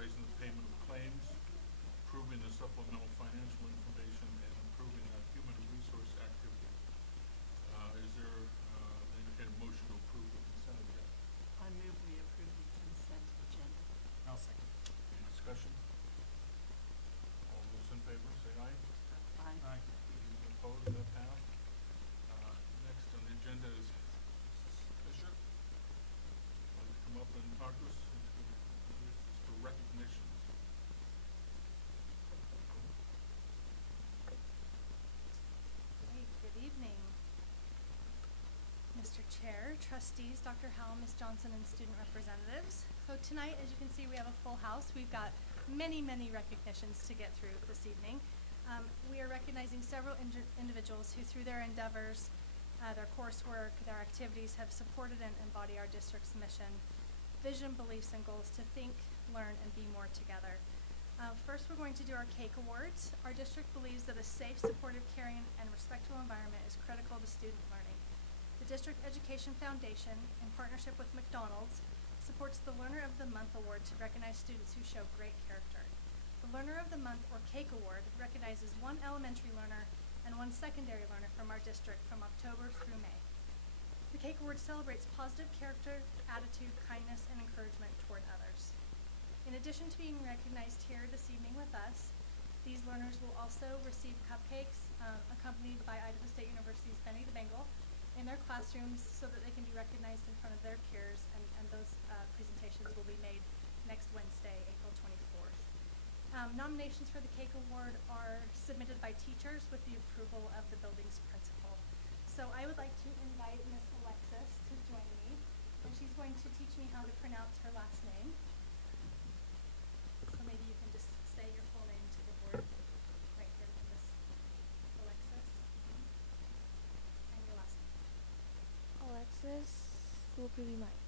authorizing the payment of claims, approving the supplemental financial information, and approving a human resource activity. Is there a motion to approve the consent agenda? I move we approve the consent agenda. I'll second. Any discussion? All those in favor say aye. Aye. Aye. Any opposed? That passed. Next on the agenda is Mrs. Fisher. Would like to come up and talk to us? This is for recognitions. Great. Good evening, Mr. Chair, trustees, Dr. Howell, Ms. Johnson, and student representatives. So tonight, as you can see, we have a full house. We've got many, many recognitions to get through this evening. We are recognizing several individuals who, through their endeavors, their coursework, their activities, have supported and embody our district's mission, vision, beliefs, and goals to think, learn, and be more together. First, we're going to do our cake awards. Our district believes that a safe, supportive, caring, and respectful environment is critical to student learning. The District Education Foundation, in partnership with McDonald's, supports the Learner of the Month Award to recognize students who show great character. The Learner of the Month, or Cake Award, recognizes one elementary learner and one secondary learner from our district from October through May. The Cake Award celebrates positive character, attitude, kindness, and encouragement toward others. In addition to being recognized here this evening with us, these learners will also receive cupcakes accompanied by Idaho State University's Benny the Bengal in their classrooms so that they can be recognized in front of their peers, and those presentations will be made next Wednesday, April 24th. Nominations for the Cake Award are submitted by teachers with the approval of the building's principal. So I would like to invite Miss Alexis to join me, and she's going to teach me how to pronounce her last name. So maybe you can just say your full name to the board right here, Miss Alexis. And your last name. Alexis Lupuli Mike.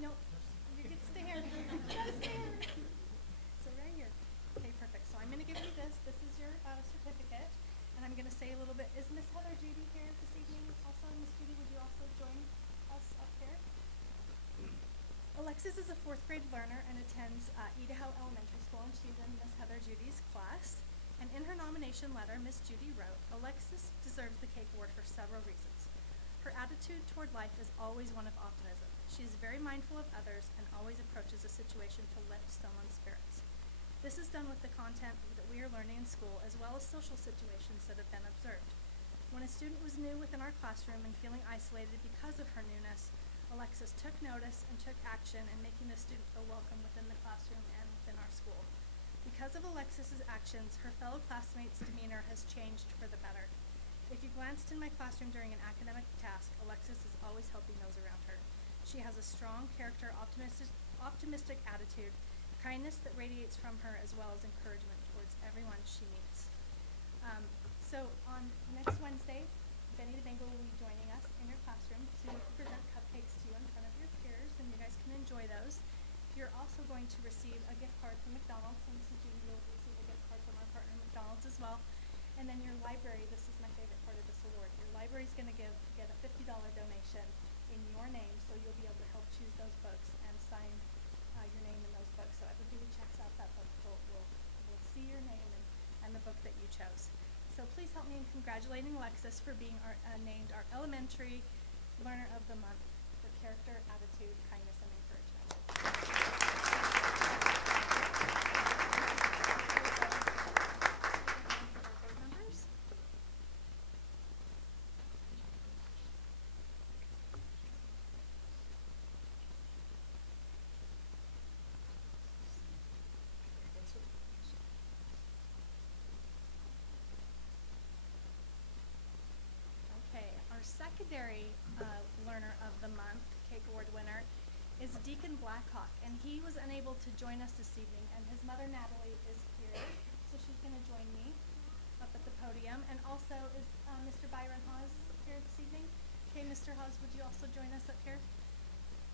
No, you get to stay here. You gotta stay here. So right here. Okay, perfect. So I'm gonna give you this. This is your certificate, and I'm gonna say a little bit. Is Miss Heather Judy here this evening? Also, Miss Judy, would you also join us up here? Alexis is a 4th grade learner and attends Idaho Elementary School, and she's in Miss Heather Judy's class. And in her nomination letter, Miss Judy wrote, "Alexis deserves the Cake Award for several reasons. Her attitude toward life is always one of optimism. She is very mindful of others and always approaches a situation to lift someone's spirits. This is done with the content that we are learning in school as well as social situations that have been observed. When a student was new within our classroom and feeling isolated because of her newness, Alexis took notice and took action in making the student feel welcome within the classroom and within our school. Because of Alexis's actions, her fellow classmates' demeanor has changed for the better. If you glanced in my classroom during an academic task, Alexis is always helping those around her. She has a strong character, optimistic attitude, kindness that radiates from her, as well as encouragement towards everyone she meets." So on next Wednesday, Benny the Bengal will be joining us in your classroom to present cupcakes to you in front of your peers, and you guys can enjoy those. You're also going to receive a gift card from McDonald's, and Mrs. Judy will receive a gift card from our partner McDonald's as well. And then your library, this is my favorite part of this award, your library is going to get a $50 donation in your name, so you'll be able to help choose those books and sign your name in those books. So everybody who checks out that book will see your name and the book that you chose. So please help me in congratulating Alexis for being named our Elementary Learner of the Month for character, attitude, kindness, and encouragement. Secondary Learner of the Month, Cake Award winner, is Deacon Blackhawk, and he was unable to join us this evening, and his mother Natalie is here, so she's going to join me up at the podium, and also is Mr. Byron Haas here this evening. Okay, Mr. Haas, would you also join us up here?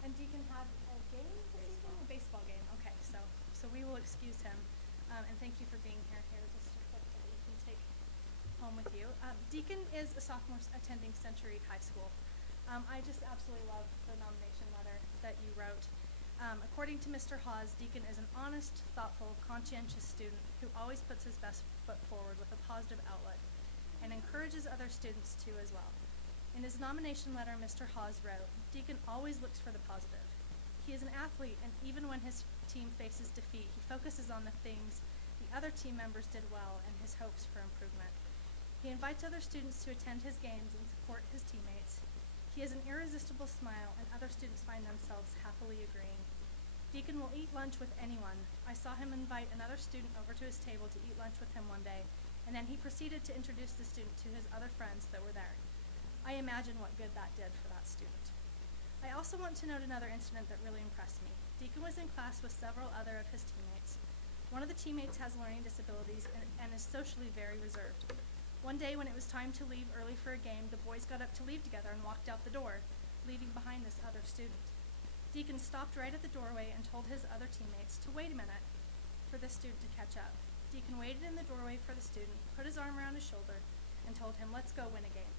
And Deacon had a game this evening, a baseball game. Okay, so we will excuse him, and thank you for being here. Here's a certificate that you can take home with you. Deacon is a sophomore attending Century High School. I just absolutely love the nomination letter that you wrote. According to Mr. Hawes, Deacon is an honest, thoughtful, conscientious student who always puts his best foot forward with a positive outlook and encourages other students to as well. In his nomination letter, Mr. Hawes wrote, "Deacon always looks for the positive. He is an athlete, and even when his team faces defeat, he focuses on the things the other team members did well and his hopes for improvement. He invites other students to attend his games and support his teammates. He has an irresistible smile, and other students find themselves happily agreeing. Deacon will eat lunch with anyone. I saw him invite another student over to his table to eat lunch with him one day, and then he proceeded to introduce the student to his other friends that were there. I imagine what good that did for that student." I also want to note another incident that really impressed me. Deacon was in class with several other of his teammates. One of the teammates has learning disabilities and is socially very reserved. One day when it was time to leave early for a game, the boys got up to leave together and walked out the door, leaving behind this other student. Deacon stopped right at the doorway and told his other teammates to wait a minute for the student to catch up. Deacon waited in the doorway for the student, put his arm around his shoulder, and told him, "Let's go win a game."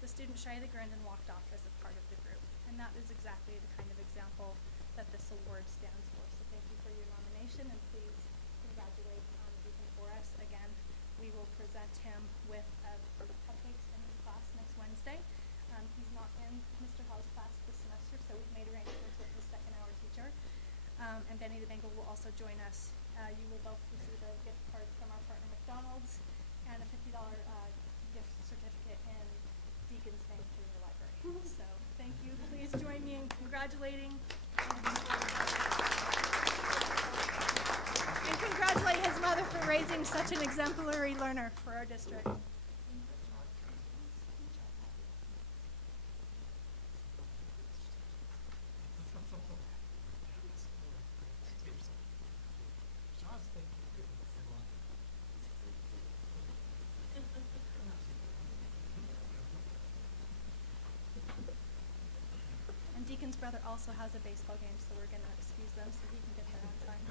The student shyly grinned and walked off as a part of the group. And that is exactly the kind of example that this award stands for. So thank you for your nomination, and please congratulate Deacon for us. Again, we will present him with cupcakes in his class next Wednesday. He's not in Mr. Hall's class this semester, so we've made arrangements with his second-hour teacher. And Benny the Bengal will also join us. You will both receive a gift card from our partner McDonald's and a $50 gift certificate in Deacon's name through the library. So thank you. Please join me in congratulating and congratulate his mother for raising such an exemplary learner for our district. And Deacon's brother also has a baseball game, so we're going to excuse them so he can get there on time.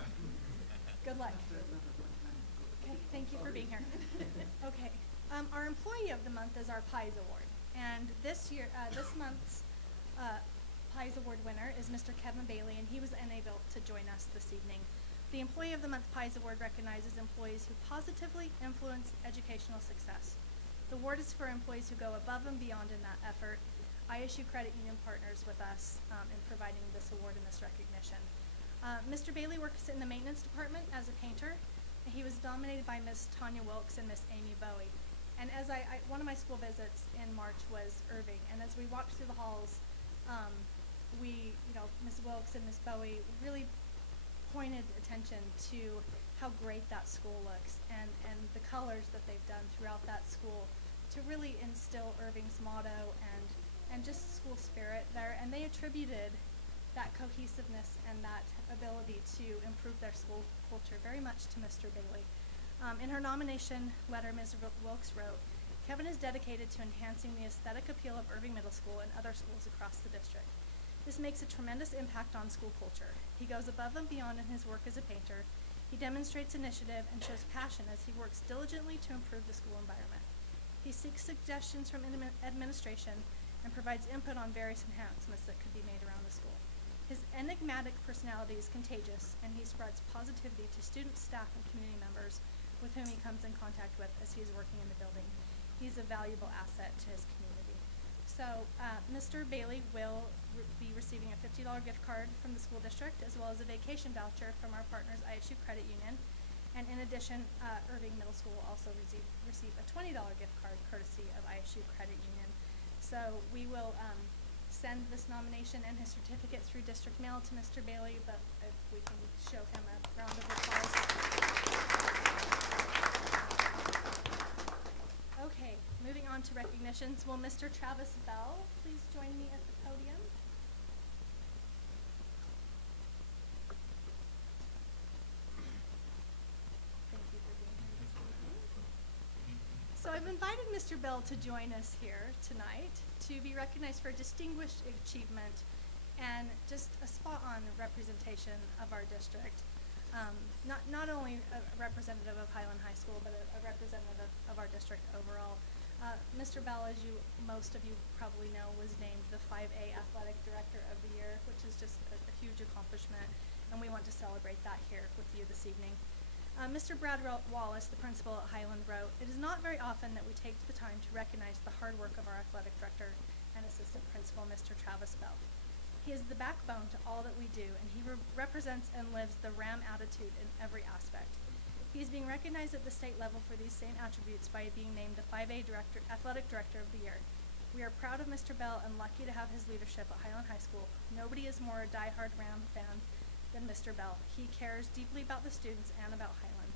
Good luck. Okay, thank you for being here. Okay, our Employee of the Month is our Pies Award, and this month's Pies Award winner is Mr. Kevin Bailey, and he was unable to join us this evening. The Employee of the Month Pies Award recognizes employees who positively influence educational success. The award is for employees who go above and beyond in that effort. ISU Credit Union partners with us in providing this award and this recognition. Mr. Bailey works in the maintenance department as a painter. He was nominated by Miss Tanya Wilkes and Miss Amy Bowie. And as one of my school visits in March was Irving, and as we walked through the halls, Miss Wilkes and Miss Bowie really pointed attention to how great that school looks and the colors that they've done throughout that school to really instill Irving's motto and just school spirit there. And they attributed that cohesiveness and that ability to improve their school culture very much to Mr. Bailey. In her nomination letter, Ms. Wilkes wrote, "Kevin is dedicated to enhancing the aesthetic appeal of Irving Middle School and other schools across the district. This makes a tremendous impact on school culture. He goes above and beyond in his work as a painter. He demonstrates initiative and shows passion as he works diligently to improve the school environment. He seeks suggestions from administration and provides input on various enhancements that could be made around the school. His enigmatic personality is contagious, and he spreads positivity to students, staff, and community members with whom he comes in contact with as he is working in the building. He's a valuable asset to his community." So Mr. Bailey will be receiving a $50 gift card from the school district, as well as a vacation voucher from our partners ISU Credit Union. And in addition, Irving Middle School will also receive a $20 gift card courtesy of ISU Credit Union. So we will send this nomination and his certificate through district mail to Mr. Bailey, but if we can show him a round of applause. Okay, moving on to recognitions. Will Mr. Travis Bell please join me at the podium? Thank you for being here. So I've invited Mr. Bell to join us here tonight to be recognized for distinguished achievement and just a spot-on representation of our district. Not only a representative of Highland High School, but a representative of our district overall. Mr. Bell, as most of you probably know, was named the 5A Athletic Director of the Year, which is just a huge accomplishment, and we want to celebrate that here with you this evening. Mr. Brad Wallace, the principal at Highland, wrote, "It is not very often that we take the time to recognize the hard work of our athletic director and assistant principal, Mr. Travis Bell. He is the backbone to all that we do, and he represents and lives the Ram attitude in every aspect. He is being recognized at the state level for these same attributes by being named the 5A Athletic Director of the Year. We are proud of Mr. Bell and lucky to have his leadership at Highland High School. Nobody is more a diehard Ram fan than Mr. Bell. He cares deeply about the students and about Highland.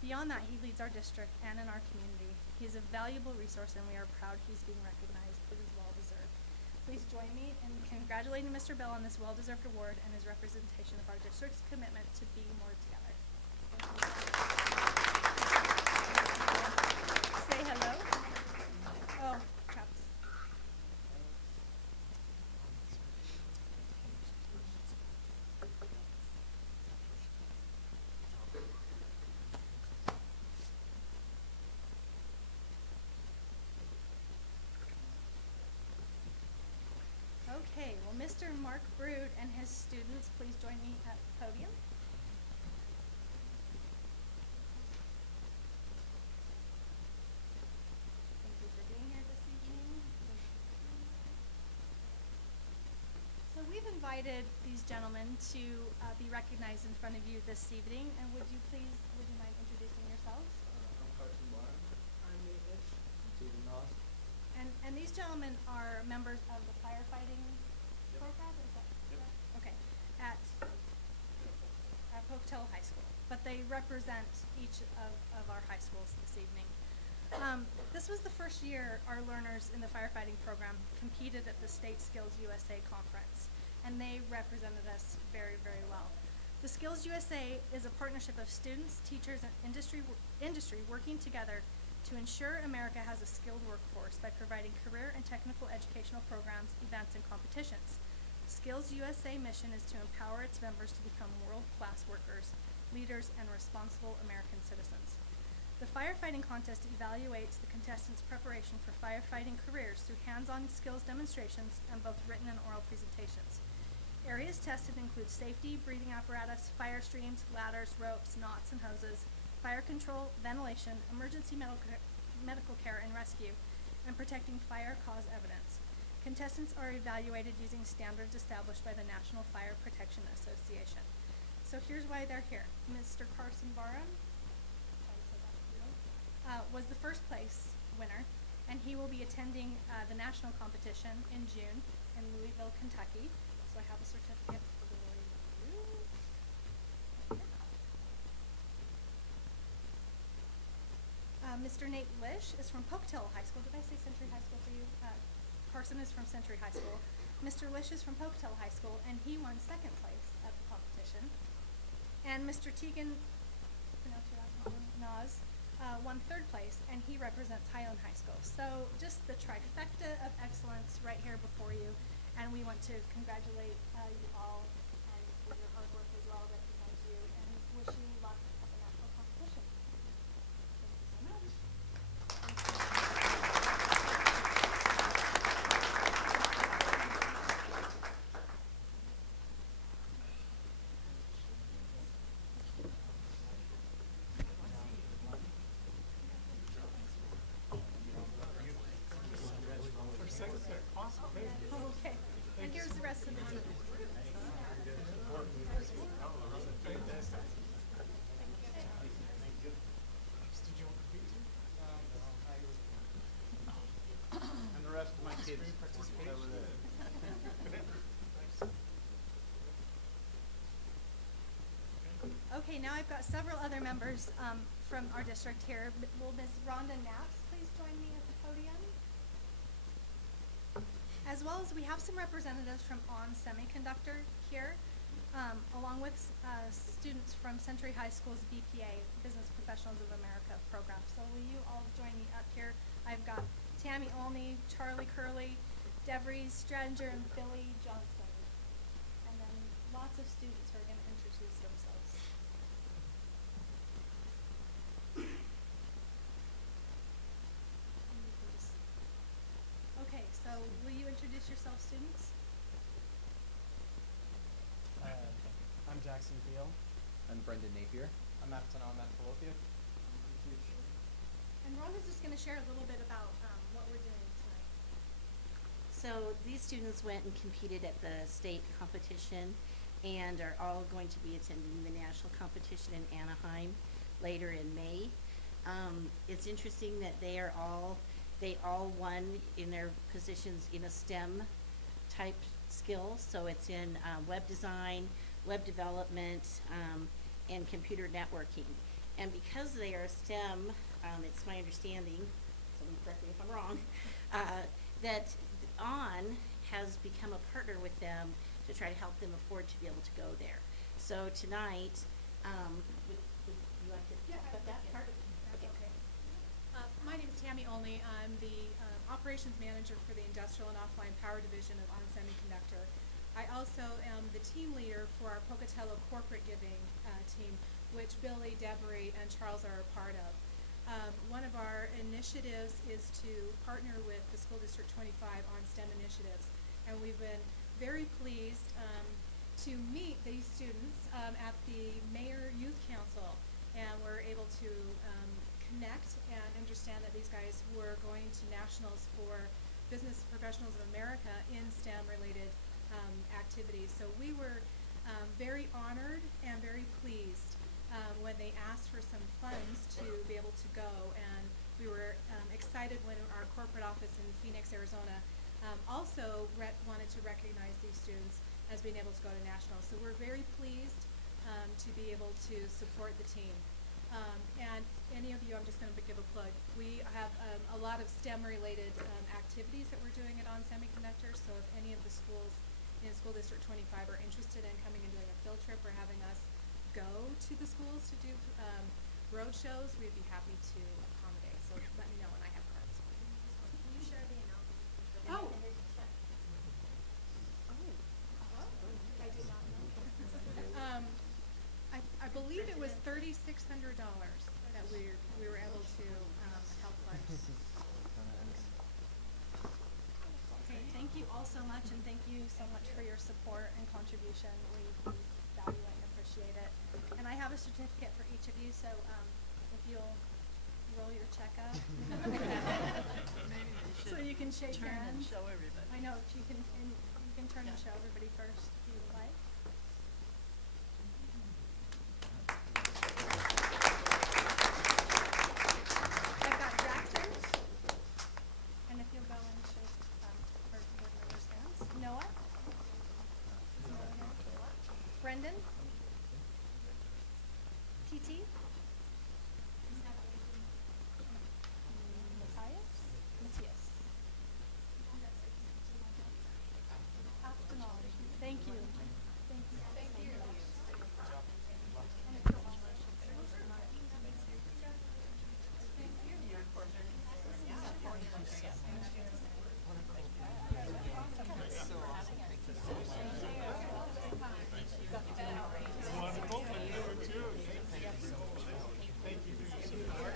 Beyond that, he leads our district and in our community. He is a valuable resource, and we are proud he's being recognized. It is well-deserved. Please join me in congratulating Mr. Bell on this well-deserved award and his representation of our district's commitment to be more together." Say hello. Oh, Travis. Okay, well, Mr. Mark Brood and his students, please join me at the podium. Thank you for being here this evening. So we've invited these gentlemen to be recognized in front of you this evening, and would you mind introducing yourselves? I'm Carson Barnes. I'm Nate Rich. I'm Steven Noss. And these gentlemen are members of the firefighting program, is that Yep. correct? Okay, at Pocatello High School, but they represent each of our high schools this evening. This was the first year our learners in the firefighting program competed at the State Skills USA Conference, and they represented us very, very well. The Skills USA is a partnership of students, teachers, and industry working together to ensure America has a skilled workforce by providing career and technical educational programs, events, and competitions. Skills USA mission is to empower its members to become world-class workers, leaders, and responsible American citizens. The firefighting contest evaluates the contestants' preparation for firefighting careers through hands-on skills demonstrations and both written and oral presentations. Areas tested include safety, breathing apparatus, fire streams, ladders, ropes, knots, and hoses, fire control, ventilation, emergency medical care and rescue, and protecting fire cause evidence. Contestants are evaluated using standards established by the National Fire Protection Association. So here's why they're here. Mr. Carson Barham was the first place winner, and he will be attending the national competition in June in Louisville, Kentucky. So I have a certificate for you. Mr. Nate Lish is from Pocatello High School. Did I say Century High School for you? Carson is from Century High School. Mr. Lish is from Pocatello High School, and he won second place at the competition. And Mr. Tegan, pronounce your last name, Nas, won third place, and he represents Highland High School. So just the trifecta of excellence right here before you, and we want to congratulate you all and for your hard work as well, recognize you, and wish you luck at the national competition. Thank you so much. Okay, and here's the rest of the team. And the rest of my kids over there. Okay, now I've got several other members from our district here. Will Ms. Rhonda Naps please join me at the podium? As well as we have some representatives from On Semiconductor here, along with students from Century High School's BPA, Business Professionals of America program. So will you all join me up here? I've got Tammy Olney, Charlie Curley, Devries Stradinger, and Billy Johnson. And then lots of students who are going to introduce themselves. And you can just introduce yourself, students. I'm Jackson Beal. I'm Brendan Napier. I'm Afton Ahmed. And Rhonda's just going to share a little bit about what we're doing tonight. So these students went and competed at the state competition and are all going to be attending the national competition in Anaheim later in May. It's interesting that they all won in their positions in a STEM type skill. So it's in web design, web development, and computer networking. And because they are STEM, it's my understanding, someone correct me if I'm wrong, that ON has become a partner with them to try to help them afford to be able to go there. So tonight, would you like to talk about that part? That's okay. My name is Tammy Only. I'm the operations manager for the Industrial and Offline Power Division of ON Semiconductor. I also am the team leader for our Pocatello corporate giving team, which Billy, Deborah, and Charles are a part of. One of our initiatives is to partner with the School District 25 on STEM initiatives, and we've been very pleased to meet these students at the Mayor Youth Council, and we're able to connect and understand that these guys were going to nationals for Business Professionals of America in STEM related activities. So we were very honored and very pleased when they asked for some funds to be able to go, and we were excited when our corporate office in Phoenix, Arizona also wanted to recognize these students as being able to go to nationals. So we're very pleased to be able to support the team. And any of you, I'm just going to give a plug. We have a lot of STEM related activities that we're doing at ON Semiconductor, so if any of the schools in School District 25 are interested in coming and doing a field trip or having us go to the schools to do road shows, we'd be happy to accommodate. So let me know when I have cards. Can you share the announcement? Oh. I did not know. I believe it was $3,600 that we were able to help fund. Okay, thank you all so much, and thank you so much for your support and contribution. We value it and appreciate it. And I have a certificate for each of you, so if you'll roll your check up. So you can shake Turn and hands. show everybody. I know, if you can, and you can turn and show everybody first if you would like. I've got Jackson, and if you'll go and shake her board member's hands. Noah? Brendan? TT? Matthias? Afternoon. Thank you. Thank you. Thank you. Wonderful, and you too. Thank you for your support.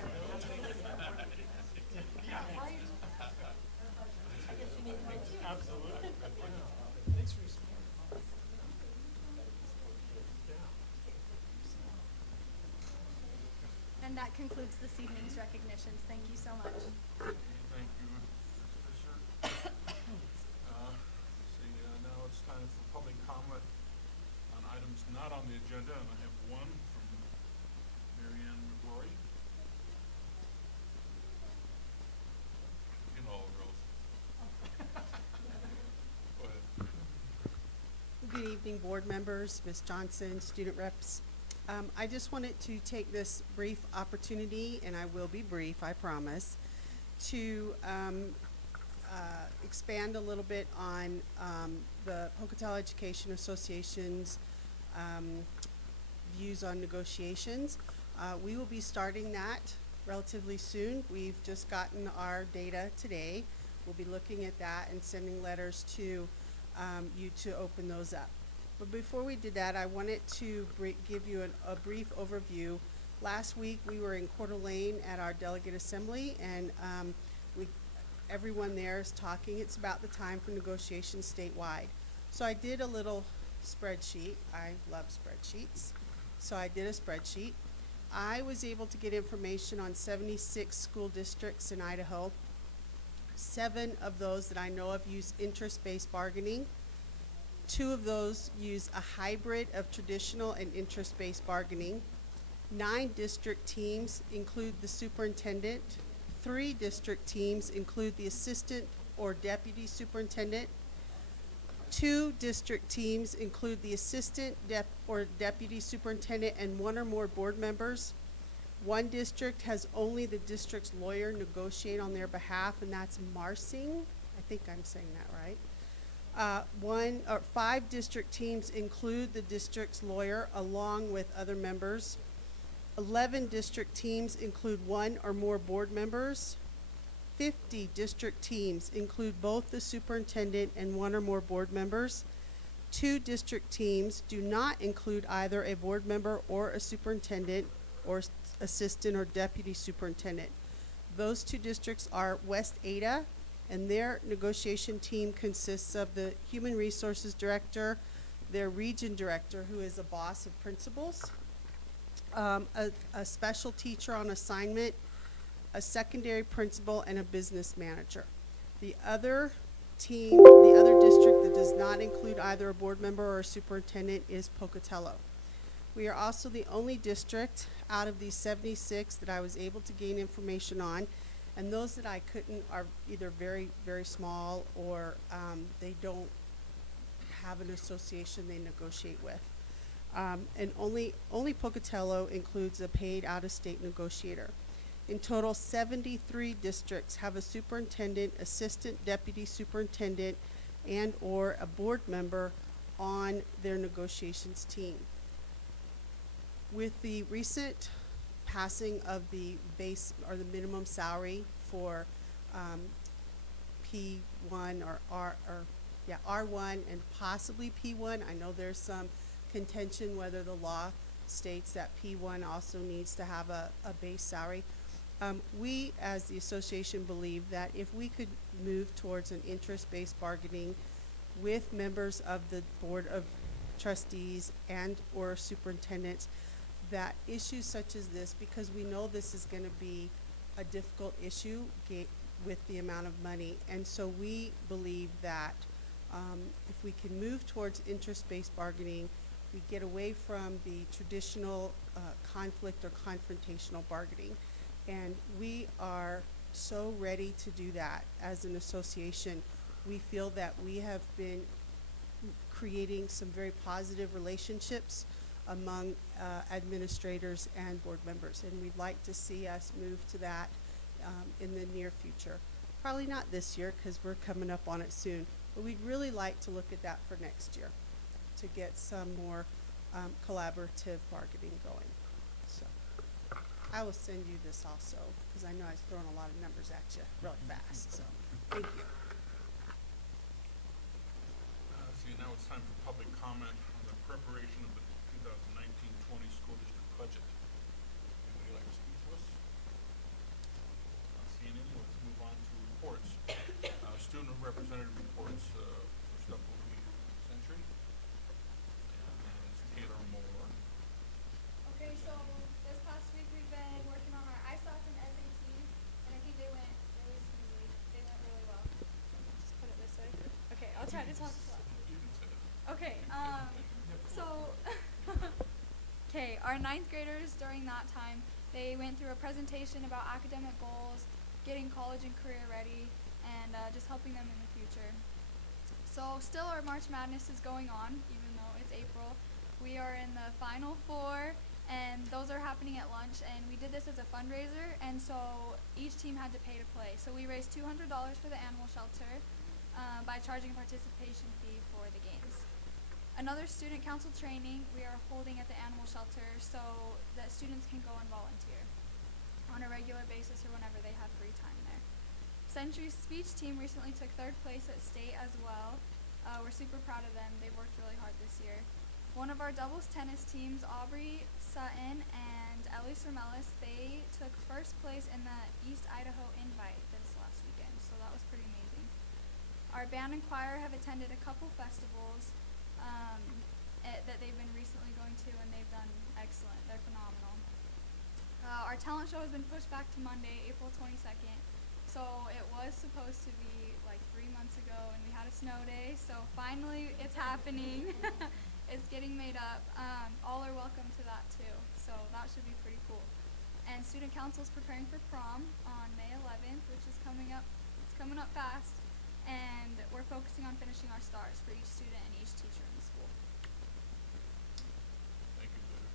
Absolutely. Thanks for your support. And that concludes this evening's recognitions. Thank you so much. Thank you, Ms. Fisher. Now it's time for public comment on items not on the agenda, and I have one from Marianne McGrory. You know all the girls. Go ahead. Good evening, board members, Ms. Johnson, student reps. I just wanted to take this brief opportunity, and I will be brief, I promise, to expand a little bit on the Pocatello Education Association's views on negotiations. We will be starting that relatively soon. We've just gotten our data today. We'll be looking at that and sending letters to you to open those up. But before we did that, I wanted to give you a brief overview. Last week we were in Coeur d'Alene at our delegate assembly, and we everyone there is talking, it's about the time for negotiations statewide. So I did a little spreadsheet. I love spreadsheets. So I did a spreadsheet. I was able to get information on 76 school districts in Idaho. 7 of those that I know of use interest-based bargaining. 2 of those use a hybrid of traditional and interest-based bargaining. 9 district teams include the superintendent. 3 district teams include the assistant or deputy superintendent. 2 district teams include the assistant or deputy superintendent and 1 or more board members. 1 district has only the district's lawyer negotiate on their behalf, and that's Marsing. I think I'm saying that right. 5 district teams include the district's lawyer along with other members. 11 district teams include 1 or more board members. 50 district teams include both the superintendent and 1 or more board members. 2 district teams do not include either a board member or a superintendent or assistant or deputy superintendent. Those 2 districts are West Ada, and their negotiation team consists of the human resources director, their region director, who is a boss of principals, a special teacher on assignment, a secondary principal, and a business manager. The other team, the other district that does not include either a board member or a superintendent is Pocatello. We are also the only district out of these 76 that I was able to gain information on, and those that I couldn't are either very, very small or they don't have an association they negotiate with. And only Pocatello includes a paid out-of-state negotiator. In total, 73 districts have a superintendent, assistant deputy superintendent, and or a board member on their negotiations team. With the recent passing of the base or the minimum salary for P1 or R1 and possibly P1, I know there's some contention whether the law states that P1 also needs to have a base salary. We as the association believe that if we could move towards an interest-based bargaining with members of the board of trustees and or superintendents, that issues such as this, because we know this is going to be a difficult issue with the amount of money, and so we believe that if we can move towards interest-based bargaining, we get away from the traditional conflict or confrontational bargaining. And we are so ready to do that as an association. We feel that we have been creating some very positive relationships among administrators and board members, and we'd like to see us move to that in the near future. Probably not this year because we're coming up on it soon, but we'd really like to look at that for next year to get some more collaborative bargaining going. So I will send you this also because I know I was throwing a lot of numbers at you really fast. So thank you. See, now it's time for public comment on the preparation of the 2019-20 school district budget. Anybody like to speak to us? Not seeing any. Let's move on to reports. Student representative reports. First up will be Century. And that is Taylor Moore. Okay, so this past week we've been working on our ISOTs and SATs, and I think they went really smoothly. They went really well. Just put it this way. Okay, I'll try to talk slow. You can say that. Okay, okay, our 9th graders during that time, they went through a presentation about academic goals, getting college and career ready, and just helping them in the future. So still our March Madness is going on, even though it's April. We are in the Final 4, and those are happening at lunch, and we did this as a fundraiser, and so each team had to pay to play. So we raised $200 for the animal shelter by charging a participation fee for the games. Another student council training we are holding at the animal shelter so that students can go and volunteer on a regular basis or whenever they have free time there. Century's speech team recently took 3rd place at state as well. We're super proud of them. They've worked really hard this year. One of our doubles tennis teams, Aubrey Sutton and Ellie Charlie Sermelis, they took first place in the East Idaho Invite this last weekend, so that was pretty amazing. Our band and choir have attended a couple festivals that they've been recently going to, and they've done excellent. They're phenomenal. Our talent show has been pushed back to Monday, April 22nd. So it was supposed to be like 3 months ago, and we had a snow day, so finally it's happening. It's getting made up. All are welcome to that too, so that should be pretty cool. And student council is preparing for prom on May 11th, which is coming up. It's coming up fast, and we're focusing on finishing our stars for each student and each teacher in the school. Thank you, Peter.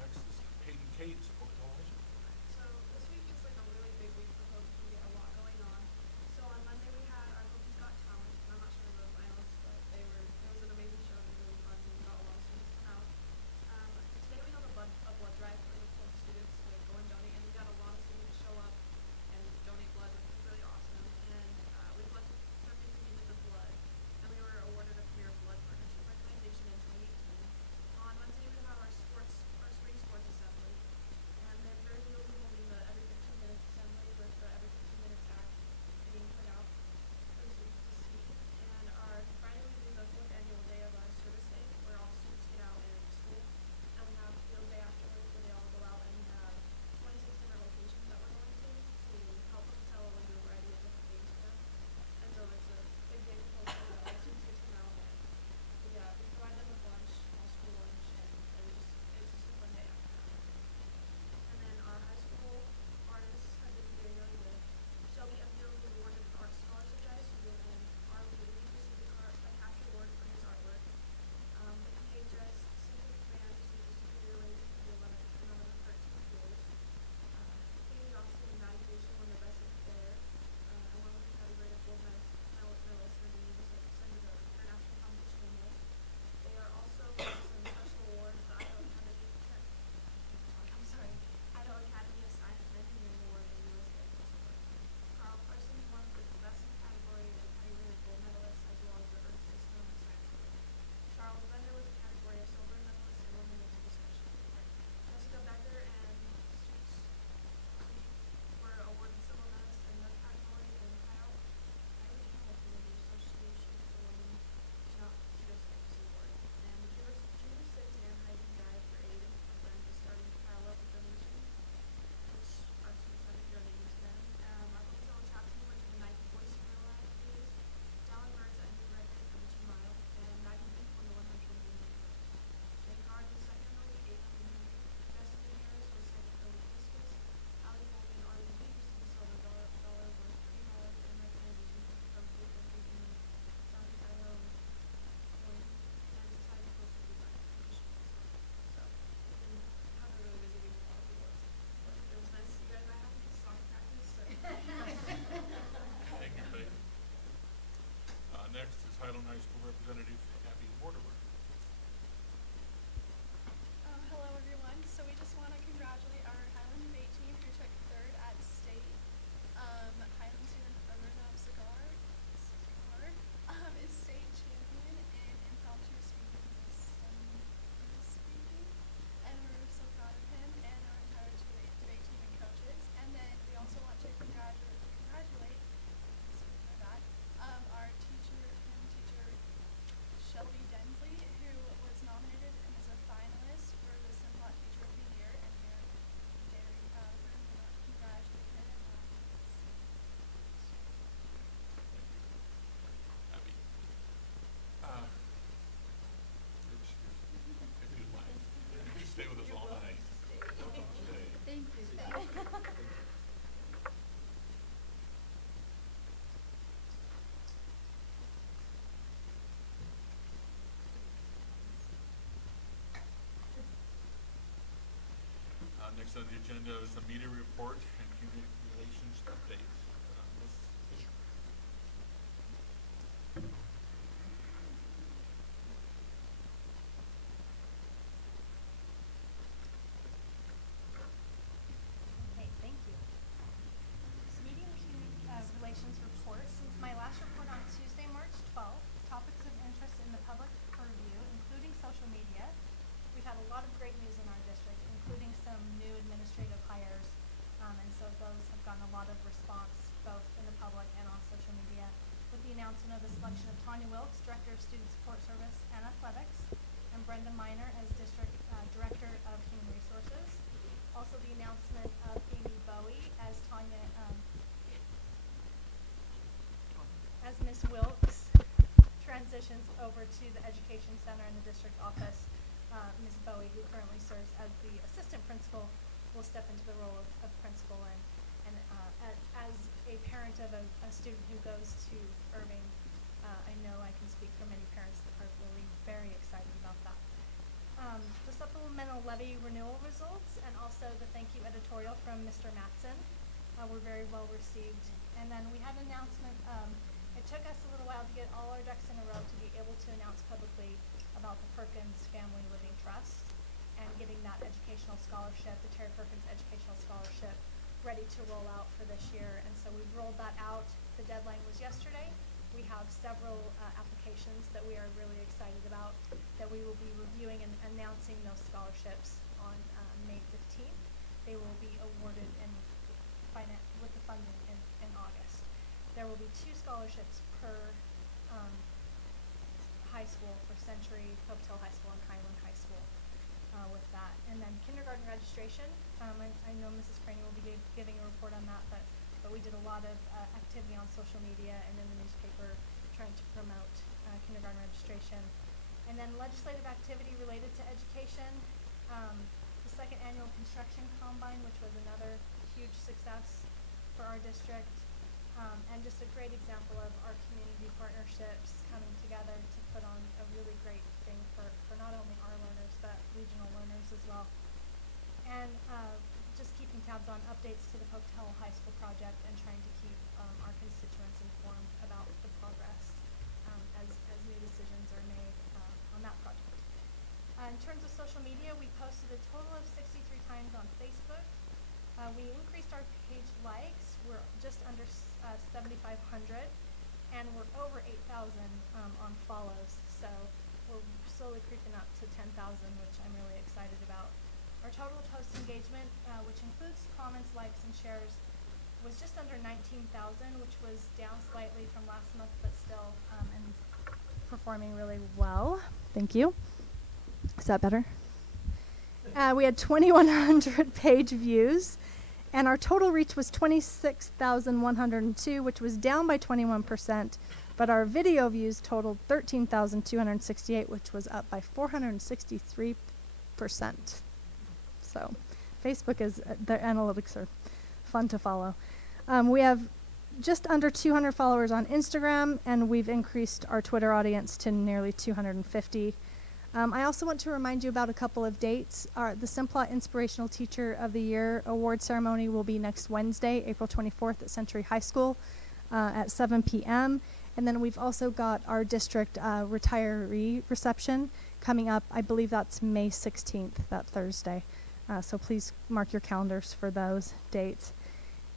Next is Hayden Cates, Pocatello High School. So this week is like a really big week for Hokies. We get a lot going on. So on Monday we had our Hokies Got Talent. And I'm not sure the finalists, but it was an amazing show. It was really fun. We got a lot of students come out. Today we have a blood drive for the Hokies students to go and donate, and we got a lot of students show up and donate blood, which was really awesome. And we collected 13 units of blood, and we were awarded a Premier Blood Partnership recommendation in 2018. On Wednesday we have our spring sports assembly, and then Thursday we'll be holding the every 15 minutes assembly with the every 15 minutes act being put out for the students to see. And our Friday we do the 4th annual day of our service day, where all the students get out and school, and we have field day afterwards where they all go out, and we have 26 different locations that we're going to help Pocatello and do a variety of different things for them. And so it's a big day for Pocatello. All the students get to come out, and we provide them with lunch, all school lunch, and it's just a fun day after that. And then our high school artists have been doing really good. Shelby Enfield was awarded an art scholarship at SU, and Arlie Lee received a cash award for his artwork. The PHS Symphony Command received a superior rating for the 11th and out of the 13 schools. Katie Austin and Maddie Facial won the best of the fair, and won with the category of gold medalist for the international competition in May. They are also winning some special awards, the Idaho Academy of Science and Engineering Award and U.S. Air Force Award. Carl Parsons won with the best in category of category of gold medalist, as well as the Earth System Science Award. Charles Bender was a category of silver medalist and won the multiple discussion award. Jessica Becker and Sweet were awarded silver medalists in their category, and Kyle Hamilton of the Association for Women Geoscience Award. And Junior Sims and Heidi Guy for aid for friends is starting to pile up with donations, which our students have been donating to them. Our Pocatello Trap Team went to the Nike Boys Summer Games. Dallin Burns at new record for the 2 mile, and Maggie Beef won the 100 meter. Jane Card was second in the 800 meter. Justin Harris was second in the discus. Ali Holt and Arlie Lee received a silver dollar worth $3 in recognition from Faith and Faith in Southeast Idaho and Society Coast of Design competitions. So we can have a really busy week with all the awards. But it was nice to see you guys. I have to do soccer practice, so Thank you, Faith. Next is Highland High School Representative Abby Mortimer. Hello everyone. So we just want to congratulate our Highland debate team who took 3rd at state. Highland student Aruna Sagar is state champion in impromptu speaking, and we're so proud of him and our entire debate team and coaches. And then we also want to congratulate our teacher Shelby Densley, who was nominated and is a finalist for the Simplot Teacher of the Year, and we're very proud of her and we want to congratulate her. Thank you. Abby. If you'd like, you can stay with us all night. Stay. Thank you. Next on the agenda is the media report and community relations update. Ms. Fisher. Okay, thank you. Media and Community Relations report. Since my last report on Tuesday, March 12th, topics of interest in the public purview, including social media. We've had a lot of great news in our district, including Tanya Wilkes, Director of Student Support Service and Athletics, and Brenda Miner as District Director of Human Resources. Also the announcement of Amy Bowie as Tanya, as Ms. Wilkes transitions over to the Education Center in the district office. Ms. Bowie, who currently serves as the assistant principal, will step into the role of principal, and as a parent of a student who goes to Irving, I know I can speak for many parents that are really very excited about that. The supplemental levy renewal results and also the thank you editorial from Mr. Matson were very well received. And then we had an announcement. It took us a little while to get all our ducks in a row to be able to announce publicly about the Perkins Family Living Trust and getting that educational scholarship, the Terry Perkins Educational Scholarship, ready to roll out for this year. And so we've rolled that out. The deadline was yesterday. We have several applications that we are really excited about that we will be reviewing and announcing those scholarships on May 15th. They will be awarded with the funding in August. There will be 2 scholarships per high school for Century, Pocatello High School, and Highland High School with that. And then kindergarten registration. I know Mrs. Craney will be giving a report on that, but we did a lot of activity on social media and in the newspaper trying to promote kindergarten registration. And then legislative activity related to education. The 2nd annual construction combine, which was another huge success for our district. And just a great example of our community partnerships coming together to put on a really great thing for not only our learners, but regional learners as well. And just keeping tabs on updates to the Pocatello High School project and trying to keep our constituents informed about the progress as new decisions are made on that project. In terms of social media, we posted a total of 63 times on Facebook. We increased our page likes. We're just under 7,500, and we're over 8,000 on follows. So we're slowly creeping up to 10,000, which I'm really excited about. Our total post engagement, which includes comments, likes, and shares, was just under 19,000, which was down slightly from last month, but still and performing really well. Thank you. Is that better? We had 2,100 page views, and our total reach was 26,102, which was down by 21%, but our video views totaled 13,268, which was up by 463%. So Facebook is, the analytics are fun to follow. We have just under 200 followers on Instagram, and we've increased our Twitter audience to nearly 250. I also want to remind you about a couple of dates. The Simplot Inspirational Teacher of the Year award ceremony will be next Wednesday, April 24th at Century High School at 7 p.m. And then we've also got our district retiree reception coming up. I believe that's May 16th, that Thursday. So please mark your calendars for those dates.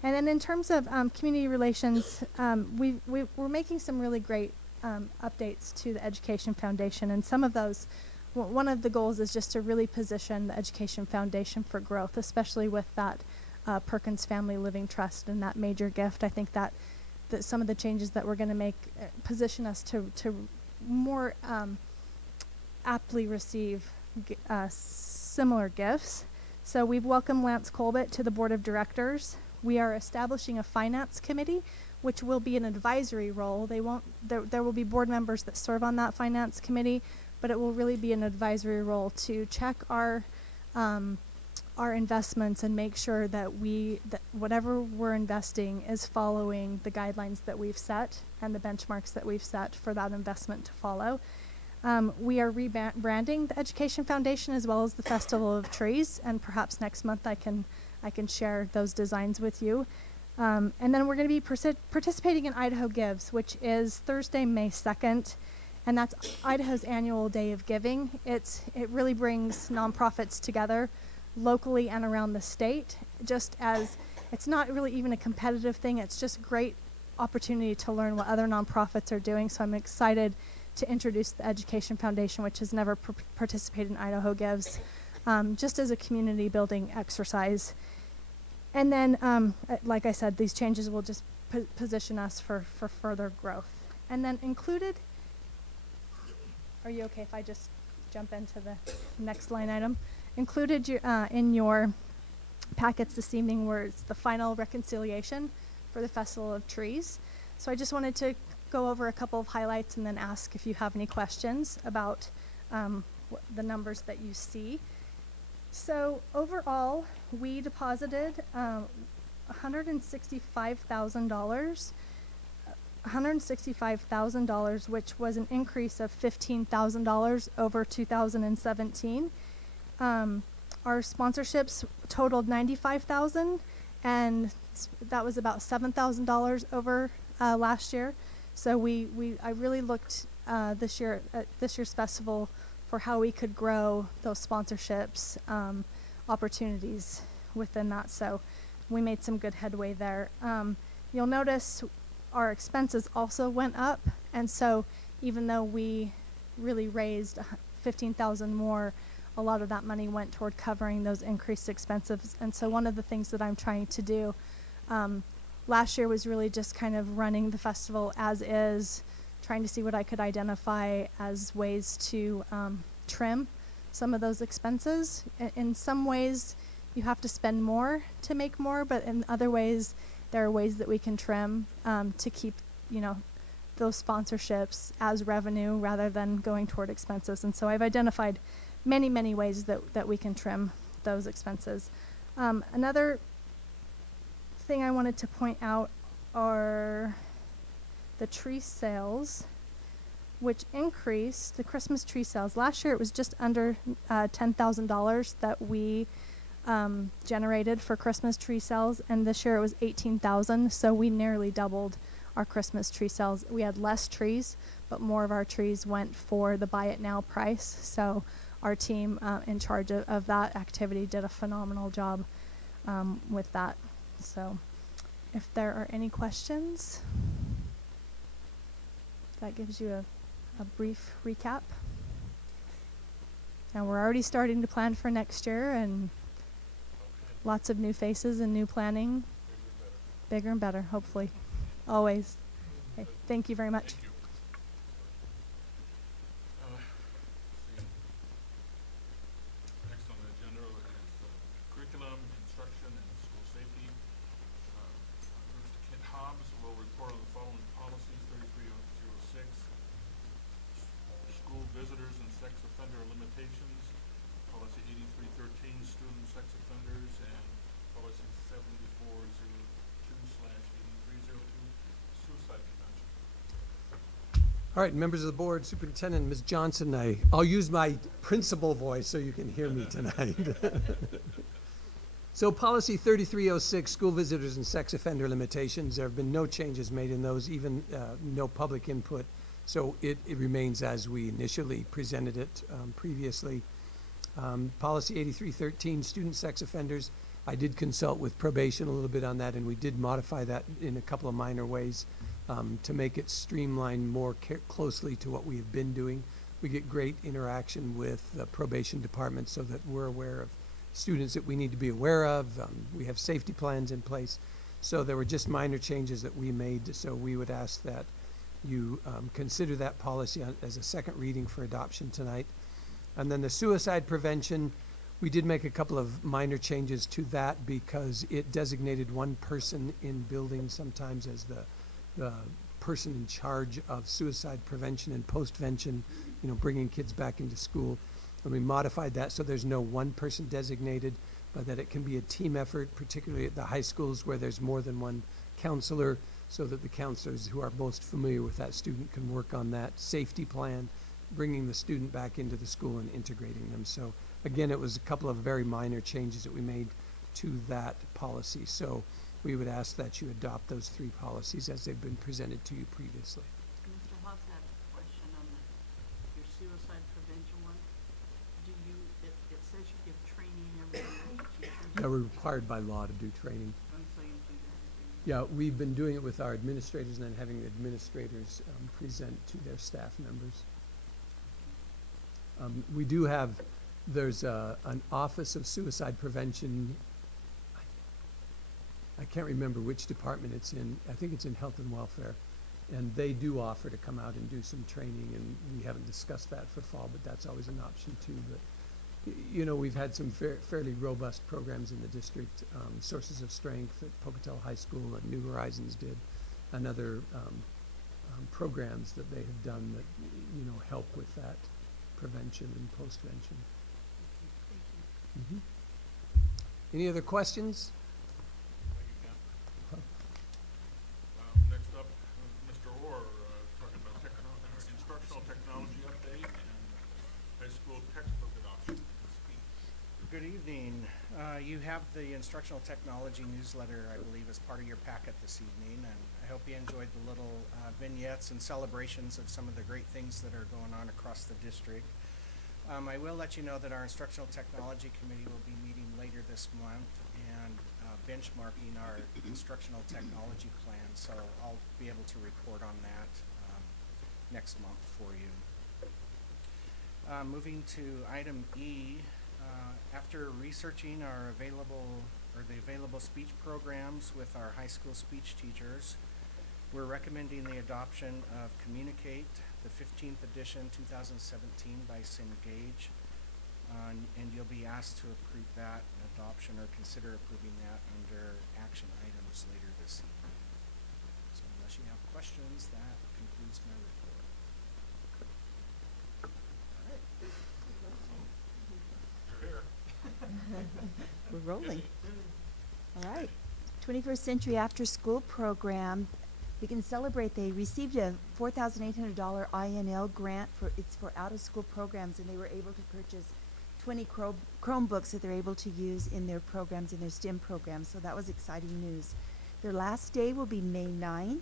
And then in terms of community relations, we're making some really great updates to the Education Foundation, and some of those, one of the goals is just to really position the Education Foundation for growth, especially with that Perkins Family Living Trust and that major gift. I think that some of the changes that we're going to make position us to more aptly receive similar gifts. So we've welcomed Lance Colbert to the Board of Directors. We are establishing a finance committee, which will be an advisory role. There will be board members that serve on that finance committee, but it will really be an advisory role to check our investments and make sure that whatever we're investing is following the guidelines that we've set and the benchmarks that we've set for that investment to follow. We are rebranding the Education Foundation as well as the Festival of Trees, and perhaps next month I can share those designs with you. And then we're going to be participating in Idaho Gives, which is Thursday, May 2nd, and that's Idaho's annual day of giving. It really brings nonprofits together locally and around the state, just as it's not really even a competitive thing. It's just great opportunity to learn what other nonprofits are doing. So I'm excited to introduce the Education Foundation, which has never participated in Idaho Gives, just as a community building exercise. And then, like I said, these changes will just position us for further growth. And then included are you okay if I just jump into the next line item? Included in your packets this evening was the final reconciliation for the Festival of Trees. So I just wanted to go over a couple of highlights and then ask if you have any questions about the numbers that you see. So overall, we deposited $165,000, which was an increase of $15,000 over 2017. Our sponsorships totaled $95,000, and that was about $7,000 over last year. So I really looked this year at this year's festival for how we could grow those sponsorships opportunities within that. So we made some good headway there. You'll notice our expenses also went up, and so even though we really raised $15,000 more, a lot of that money went toward covering those increased expenses. And so one of the things that I'm trying to do last year was really just kind of running the festival as is, trying to see what I could identify as ways to trim some of those expenses. In some ways, you have to spend more to make more, but in other ways, there are ways that we can trim to keep, those sponsorships as revenue rather than going toward expenses. And so I've identified many, many ways that we can trim those expenses. Another thing I wanted to point out are the tree sales, which increased the Christmas tree sales. Last year it was just under $10,000 that we generated for Christmas tree sales, and this year it was $18,000, so we nearly doubled our Christmas tree sales. We had less trees, but more of our trees went for the buy it now price. So our team in charge of that activity did a phenomenal job with that. So if there are any questions, that gives you a brief recap. And we're already starting to plan for next year, and lots of new faces and new planning. Bigger and better, hopefully. Always. Okay, thank you very much. Thank you. Next on the agenda is curriculum, instruction, and school safety. Mr. Kent Hobbs will report on the following policies: 3306, school visitors and sex offender limitations, policy 8313, student sex offenders, and policy 7402/8302, suicide prevention. All right, members of the board, Superintendent, Ms. Johnson, I'll use my principal voice so you can hear me tonight. So policy 3306, school visitors and sex offender limitations, there have been no changes made in those, even no public input. So it remains as we initially presented it previously. Policy 8313, student sex offenders, I did consult with probation a little bit on that, and we did modify that in a couple of minor ways to make it streamline more closely to what we have been doing. We get great interaction with the probation department so that we're aware of students that we need to be aware of. We have safety plans in place. So there were just minor changes that we made. So we would ask that you consider that policy as a second reading for adoption tonight. And then the suicide prevention, we did make a couple of minor changes to that because it designated one person in buildings sometimes as the person in charge of suicide prevention and postvention, bringing kids back into school. And we modified that so there's no one person designated, but that it can be a team effort, particularly at the high schools where there's more than one counselor, so that the counselors who are most familiar with that student can work on that safety plan, bringing the student back into the school and integrating them. So again, it was a couple of very minor changes that we made to that policy. So we would ask that you adopt those three policies as they've been presented to you previously. Mr. Hobbs, I have a question on your suicide prevention one. It says you give training every year to teachers. Yeah, we're required by law to do training. And so you do that every year. Yeah, we've been doing it with our administrators and then having the administrators present to their staff members. We do have, there's an Office of Suicide Prevention. I can't remember which department it's in. I think it's in Health and Welfare. And they do offer to come out and do some training, and we haven't discussed that for fall, but that's always an option too. But you know, we've had some fairly robust programs in the district, Sources of Strength at Pocatello High School, and New Horizons did, and other programs that they have done that, you know, help with that prevention and postvention. Thank you. Any other questions? Thank you, Ken. Next up, Mr. Orr, talking about instructional technology update and high school textbook adoption. Speak. Good evening. You have the instructional technology newsletter, I believe, as part of your packet this evening, and I hope you enjoyed the little vignettes and celebrations of some of the great things that are going on across the district. I will let you know that our instructional technology committee will be meeting later this month and benchmarking our instructional technology plan, so I'll be able to report on that next month for you. Moving to item E, after researching the available speech programs with our high school speech teachers, we're recommending the adoption of Communicate, the 15th edition, 2017 by Cengage, and you'll be asked to approve that adoption or consider approving that under action items later this evening. So unless you have questions, that concludes my report. We're rolling. All right. 21st Century After School Program. We can celebrate. They received a $4,800 INL grant for out-of-school programs, and they were able to purchase 20 Chromebooks that they're able to use in their programs, in their STEM programs. So that was exciting news. Their last day will be May 9th.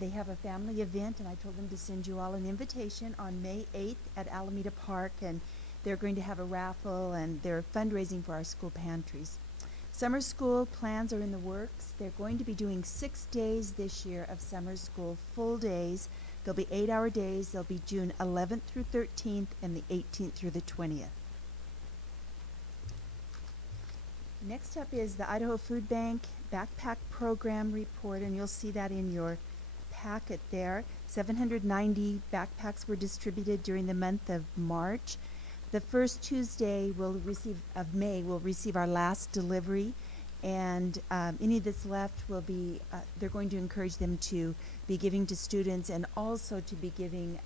They have a family event, and I told them to send you all an invitation on May 8th at Alameda Park, and they're going to have a raffle, and they're fundraising for our school pantries. Summer school plans are in the works. They're going to be doing 6 days this year of summer school, full days. They'll be 8-hour days. They'll be June 11th through 13th and the 18th through the 20th. Next up is the Idaho Food Bank Backpack Program report, and you'll see that in your packet there. 790 backpacks were distributed during the month of March. The first Tuesday of May we'll receive our last delivery, and any that's left will be, they're going to encourage them to be giving to students and also to be giving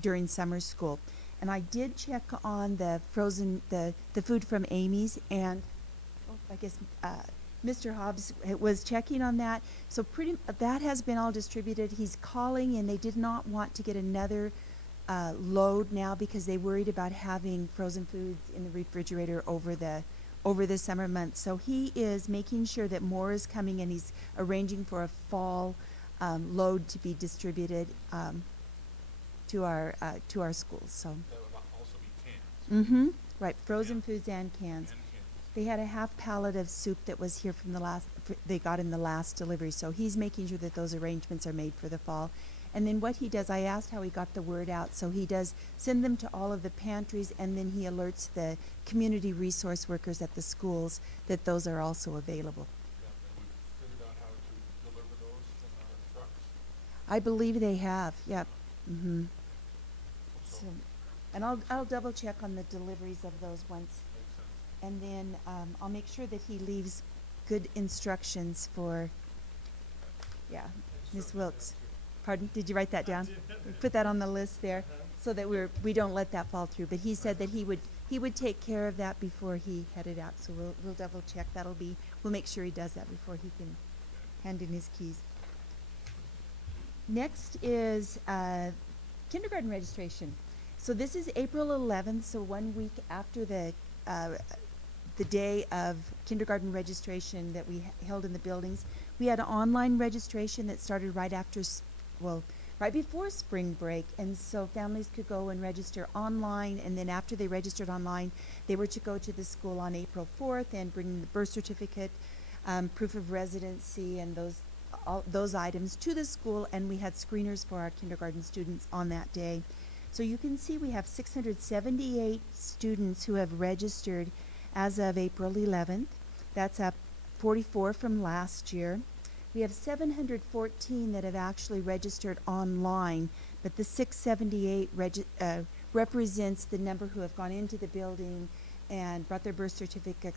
during summer school. And I did check on the frozen, the food from Amy's, and I guess Mr. Hobbs was checking on that. So that has been all distributed. He's calling, and they did not want to get another load now because they worried about having frozen foods in the refrigerator over the summer months. So he is making sure that more is coming, and he's arranging for a fall load to be distributed to our schools. So That would also be cans. right, frozen foods and cans. They had a half pallet of soup that was here from they got in the last delivery. So he's making sure that those arrangements are made for the fall. And then what he does, I asked how he got the word out. So he does send them to all of the pantries, and then he alerts the community resource workers at the schools that those are also available. Yeah, and we've figured out how to deliver those in our trucks. I believe they have, yep. So So, and I'll double check on the deliveries of those once. makes sense. And then I'll make sure that he leaves good instructions for, yeah, Ms. Wilkes. Pardon, did you write that down? Put that on the list there so that we don't let that fall through. But he said that he would take care of that before he headed out. So we'll double check. We'll make sure he does that before he can hand in his keys. Next is kindergarten registration. So this is April 11th, so 1 week after the day of kindergarten registration that we held in the buildings. We had an online registration that started right before spring break, and so families could go and register online, and then after they registered online, they were to go to the school on April 4th and bring the birth certificate, proof of residency, and those items to the school, and we had screeners for our kindergarten students on that day. So you can see we have 678 students who have registered as of April 11th. That's up 44 from last year. We have 714 that have actually registered online, but the 678 represents the number who have gone into the building and brought their birth certificate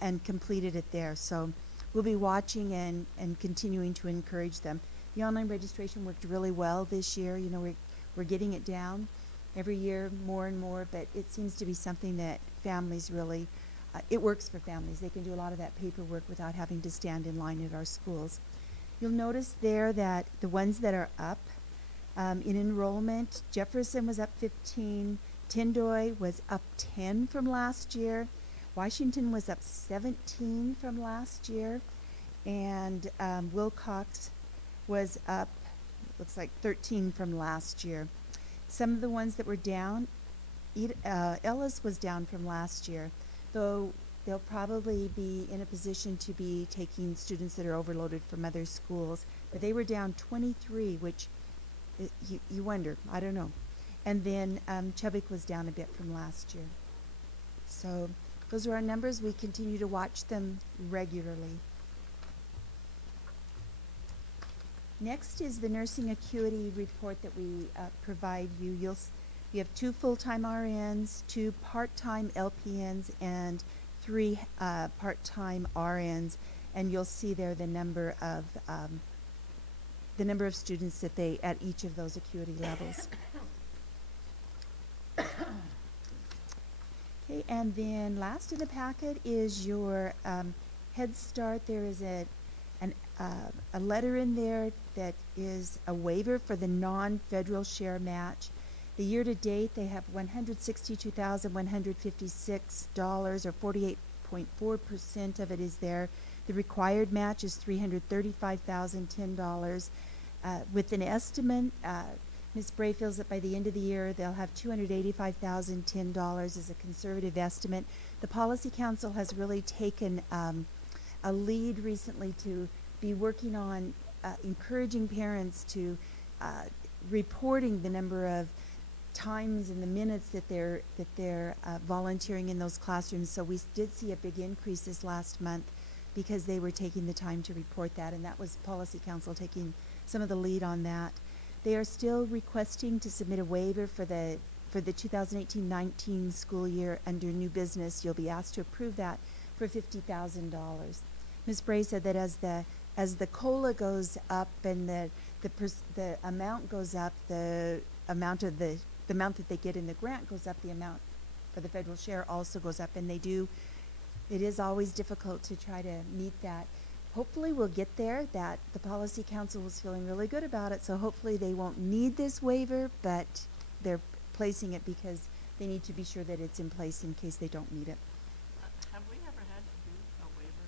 and completed it there. So we'll be watching and continuing to encourage them. The online registration worked really well this year. You know, we're getting it down every year more and more, but it seems to be something that families really, it works for families. They can do a lot of that paperwork without having to stand in line at our schools. You'll notice there that the ones that are up in enrollment, Jefferson was up 15, Tindoy was up 10 from last year, Washington was up 17 from last year, and Wilcox was up, looks like 13 from last year. Some of the ones that were down, Ellis was down from last year, though they'll probably be in a position to be taking students that are overloaded from other schools. But they were down 23, which you wonder, I don't know. And then Chubbuck was down a bit from last year. So those are our numbers. We continue to watch them regularly. Next is the nursing acuity report that we provide you. You have 2 full-time RNs, 2 part-time LPNs, and 3 part-time RNs, and you'll see there the number of students that they at each of those acuity levels. Okay, and then last in the packet is your Head Start. There is a letter in there that is a waiver for the non-federal share match. The year to date, they have $162,156, or 48.4% of it is there. The required match is $335,010. With an estimate, Ms. Bray feels that by the end of the year, they'll have $285,010 as a conservative estimate. The Policy Council has really taken a lead recently to be working on encouraging parents to reporting the number of times and the minutes that they're volunteering in those classrooms. So we did see a big increase this last month because they were taking the time to report that, and that was Policy Council taking some of the lead on that. They are still requesting to submit a waiver for the 2018-19 school year under new business. You'll be asked to approve that for $50,000. Ms. Bray said that as the COLA goes up and the amount goes up, the amount that they get in the grant goes up, the amount for the federal share also goes up, and they do. It is always difficult to try to meet that. Hopefully we'll get there. That the Policy Council was feeling really good about it, so hopefully they won't need this waiver, but they're placing it because they need to be sure that it's in place in case they don't need it. Have we ever had to do a waiver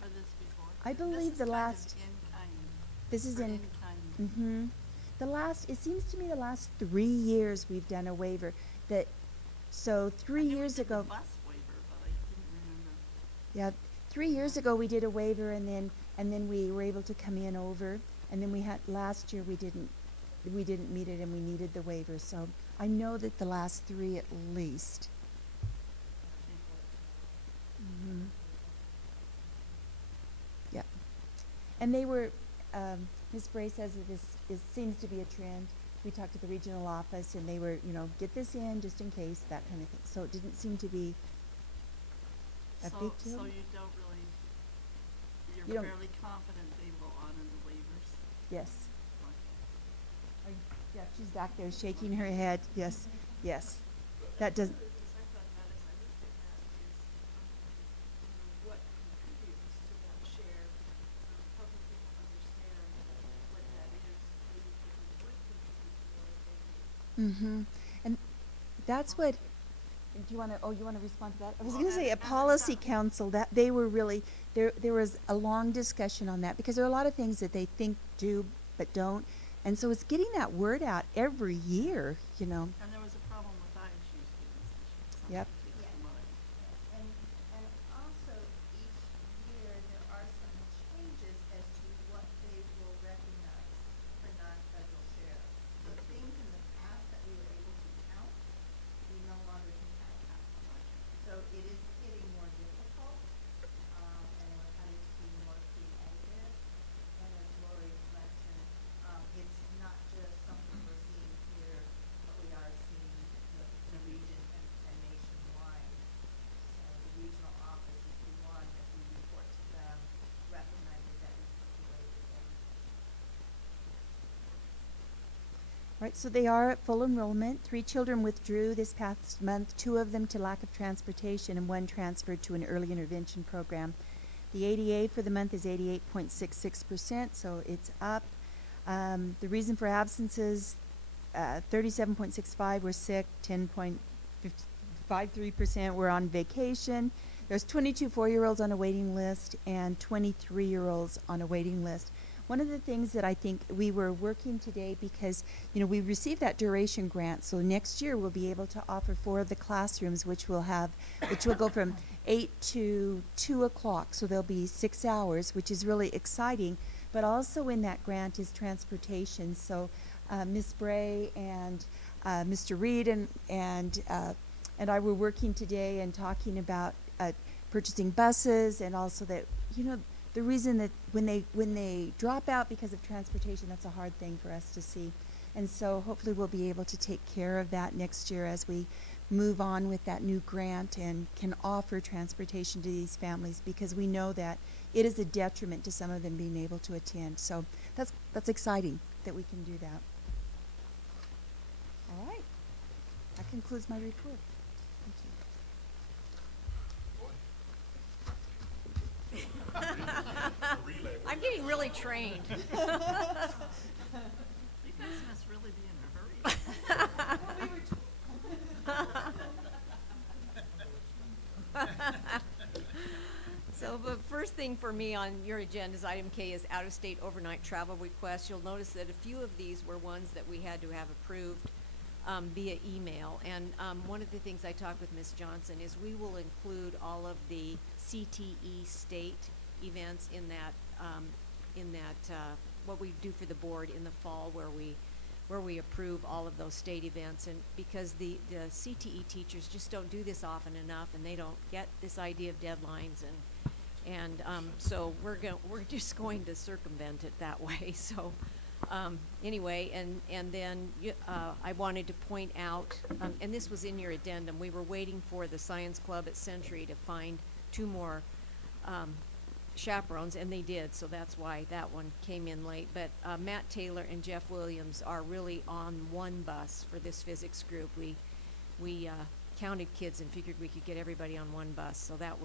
for this before? I believe the last. This is in. Mm-hmm. The last. It seems to me the last 3 years we've done a waiver. So 3 years ago. The bus waiver, but I didn't remember. Yeah, 3 years ago we did a waiver, and then we were able to come in over, and then we had last year we didn't meet it and we needed the waiver. So I know that the last 3 at least. Mm-hmm. Yeah, and they were. Ms. Bray says that this seems to be a trend. We talked to the regional office, and they were, get this in just in case, that kind of thing. So it didn't seem to be a big deal. So you don't really, you're fairly confident they will honor the waivers? Yes. Yeah, she's back there shaking her head. Yes, yes. That does. Mm-hmm. And that's what. Do you want to? Oh, you want to respond to that? I was going to say a Policy Council that they were really there. There was a long discussion on that because there are a lot of things that they think do but don't, and so it's getting that word out every year. And there was a problem with ISU students this year. Yep. And also each year there are some changes as to what they will recognize for non-federal share. So things in the past that we were able to count, we no longer can count. So it is getting more difficult, and we're having to be more creative. And Right, so they are at full enrollment. 3 children withdrew this past month, 2 of them to lack of transportation, and 1 transferred to an early intervention program. The ADA for the month is 88.66%, so it's up. The reason for absences, 37.65 were sick, 10.53% were on vacation. There's 22 4-year-olds on a waiting list and 23 year-olds on a waiting list. One of the things that I think we were working today, because we received that duration grant, so next year we'll be able to offer 4 of the classrooms, which will go from 8 to 2 o'clock, so there'll be 6 hours, which is really exciting. But also in that grant is transportation. So Ms. Bray and Mr. Reed and I were working today and talking about purchasing buses, and also that the reason that when they drop out because of transportation, that's a hard thing for us to see. And so hopefully we'll be able to take care of that next year as we move on with that new grant and can offer transportation to these families, because we know that it is a detriment to some of them being able to attend. So that's exciting that we can do that. All right. That concludes my report. Thank you. I'm getting really trained. You guys must really be in a hurry. So the first thing for me on your agenda is item K is out-of-state overnight travel requests. You'll notice that a few of these were ones that we had to have approved via email. And one of the things I talked with Ms. Johnson is we will include all of the CTE state events in that what we do for the board in the fall, where we approve all of those state events. And because the CTE teachers just don't do this often enough, and they don't get this idea of deadlines, and so we're just going to circumvent it that way. So anyway, and then I wanted to point out, and this was in your addendum, we were waiting for the Science Club at Century to find 2 more chaperones, and they did, so that's why that one came in late. But Matt Taylor and Jeff Williams are really on one bus for this physics group. We counted kids and figured we could get everybody on one bus, so that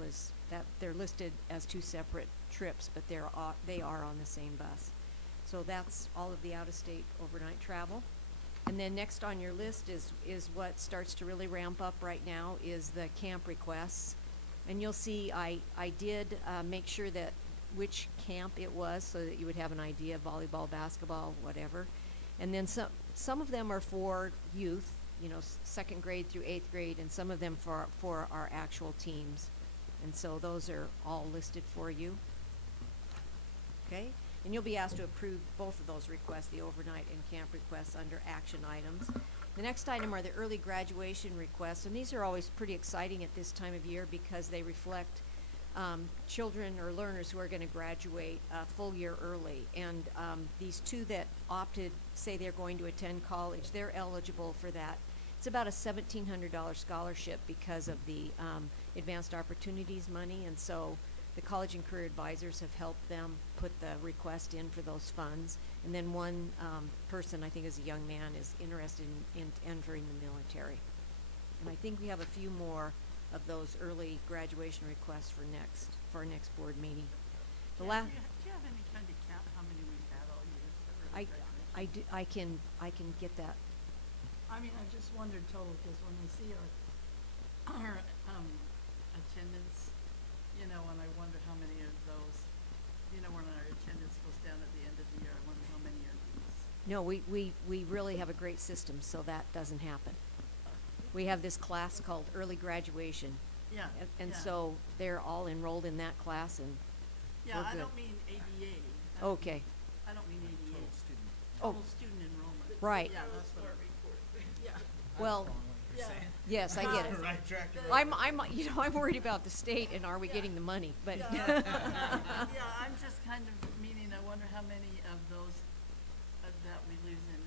they're listed as 2 separate trips, but they are on the same bus. So that's all of the out-of-state overnight travel. And then next on your list is what starts to really ramp up right now is the camp requests. And you'll see I did make sure that which camp it was, so that you would have an idea of volleyball, basketball, whatever. And then some of them are for youth, 2nd grade through 8th grade, and some of them for our actual teams. And so those are all listed for you. Okay? And you'll be asked to approve both of those requests, the overnight and camp requests, under action items. The next item are the early graduation requests, and these are always pretty exciting at this time of year because they reflect children or learners who are going to graduate a full year early. And these 2 that opted, say they're going to attend college, they're eligible for that. It's about a $1,700 scholarship because of the advanced opportunities money, and so the college and career advisors have helped them put the request in for those funds. And then one person, I think is a young man, is interested in entering the military. And I think we have a few more of those early graduation requests for our next board meeting. The Do you have any kind of count how many we've had all year for early graduation? I can get that. I mean, I just wondered total, because when I see our attendance, and I wonder how many of those, when our attendance goes down at the end of the year, I wonder how many are these. No, we really have a great system, so that doesn't happen. We have this class called early graduation. Yeah. And so they're all enrolled in that class, and yeah, we're I good. don't mean ADA. Okay. I don't mean ADA. Total student. Total student enrollment. Right. Yeah, that's what yeah. Well, Yeah. yes, I get it. Right track. I'm worried about the state and are we getting the money, but. Yeah, I'm just kind of meaning, I wonder how many of those that we lose in,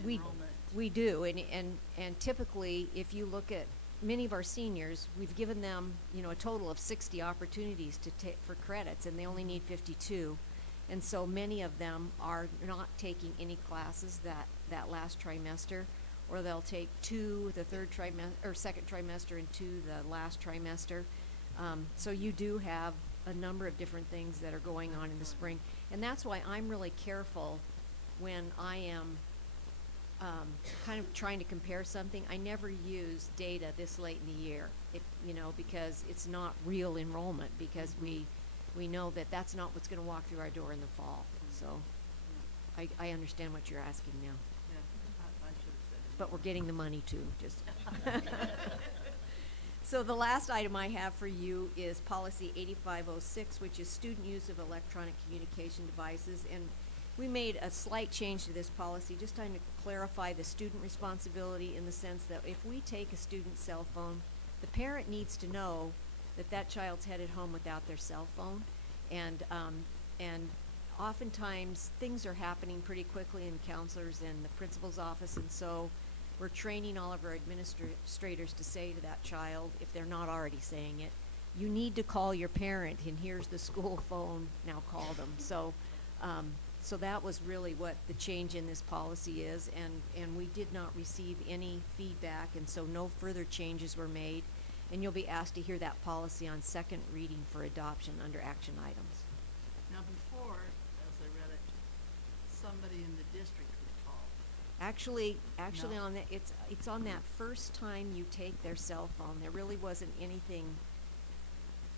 enrollment. We do, and typically, if you look at many of our seniors, we've given them, a total of 60 opportunities to take for credits, and they only need 52. And so many of them are not taking any classes that last trimester, or they'll take 2 the third trimester, or second trimester, and 2 the last trimester. So you do have a number of different things that are going on in the spring. And that's why I'm really careful when I am kind of trying to compare something. I never use data this late in the year, because it's not real enrollment, because we know that that's not what's going to walk through our door in the fall. So I understand what you're asking now. Yeah, I should have said it. But we're getting the money too, just. So the last item I have for you is policy 8506, which is student use of electronic communication devices. And we made a slight change to this policy, just trying to clarify the student responsibility, in the sense that if we take a student's cell phone, the parent needs to know that that child's headed home without their cell phone. And oftentimes things are happening pretty quickly in counselors and the principal's office, and so we're training all of our administrators to say to that child, if they're not already saying it, you need to call your parent, and here's the school phone, now call them. So so that was really what the change in this policy is, and we did not receive any feedback, and so no further changes were made. And you'll be asked to hear that policy on second reading for adoption under action items. Now before, as I read it, somebody in the district would call. Actually No. on that, it's on that first time you take their cell phone. There really wasn't anything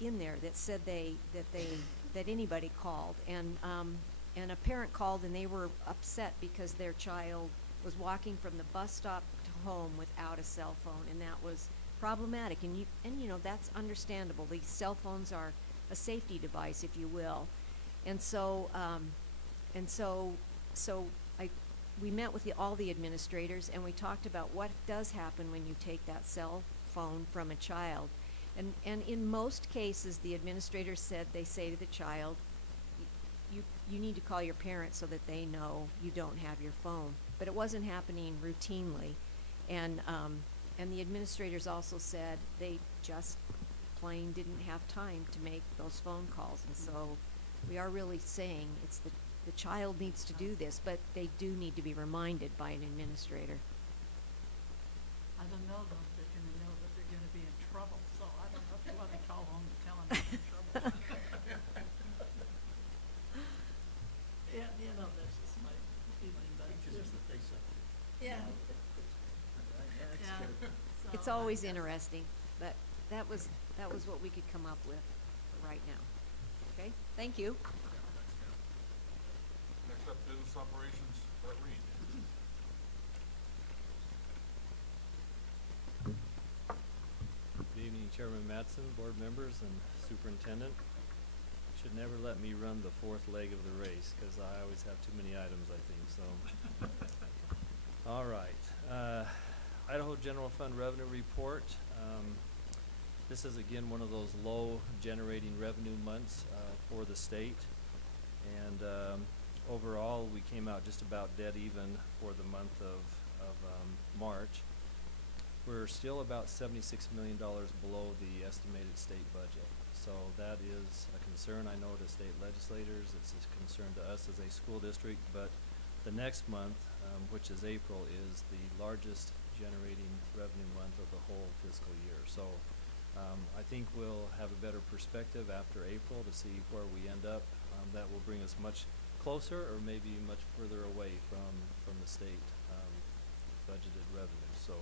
in there that said that anybody called, and a parent called, and they were upset because their child was walking from the bus stop to home without a cell phone, and that was problematic. And that's understandable. These cell phones are a safety device, if you will, and so we met with all the administrators, and we talked about what does happen when you take that cell phone from a child. And in most cases, the administrators said they say to the child, you need to call your parents so that they know you don't have your phone. But it wasn't happening routinely. And the administrators also said they just plain didn't have time to make those phone calls. And so we are really saying it's the child needs to do this, but they do need to be reminded by an administrator. I don't know though if they're gonna know that they're gonna be in trouble, so I don't know if you wanna call home and tell them they're in trouble. Yeah, that's just my feeling, but. Just the face up. Yeah. It's always interesting, but that was what we could come up with for right now. Okay, thank you. Next up, business operations, Reed. Good evening, Chairman Mattson, board members, and superintendent. Should never let me run the fourth leg of the race, because I always have too many items, I think, so. All right. Idaho General Fund Revenue Report. This is again one of those low generating revenue months for the state. And overall, we came out just about dead even for the month of March. We're still about $76 million below the estimated state budget. So that is a concern, I know, to state legislators. It's a concern to us as a school district. But the next month, which is April, is the largest generating revenue month of the whole fiscal year. So I think we'll have a better perspective after April to see where we end up. That will bring us much closer or maybe much further away from the state budgeted revenue. So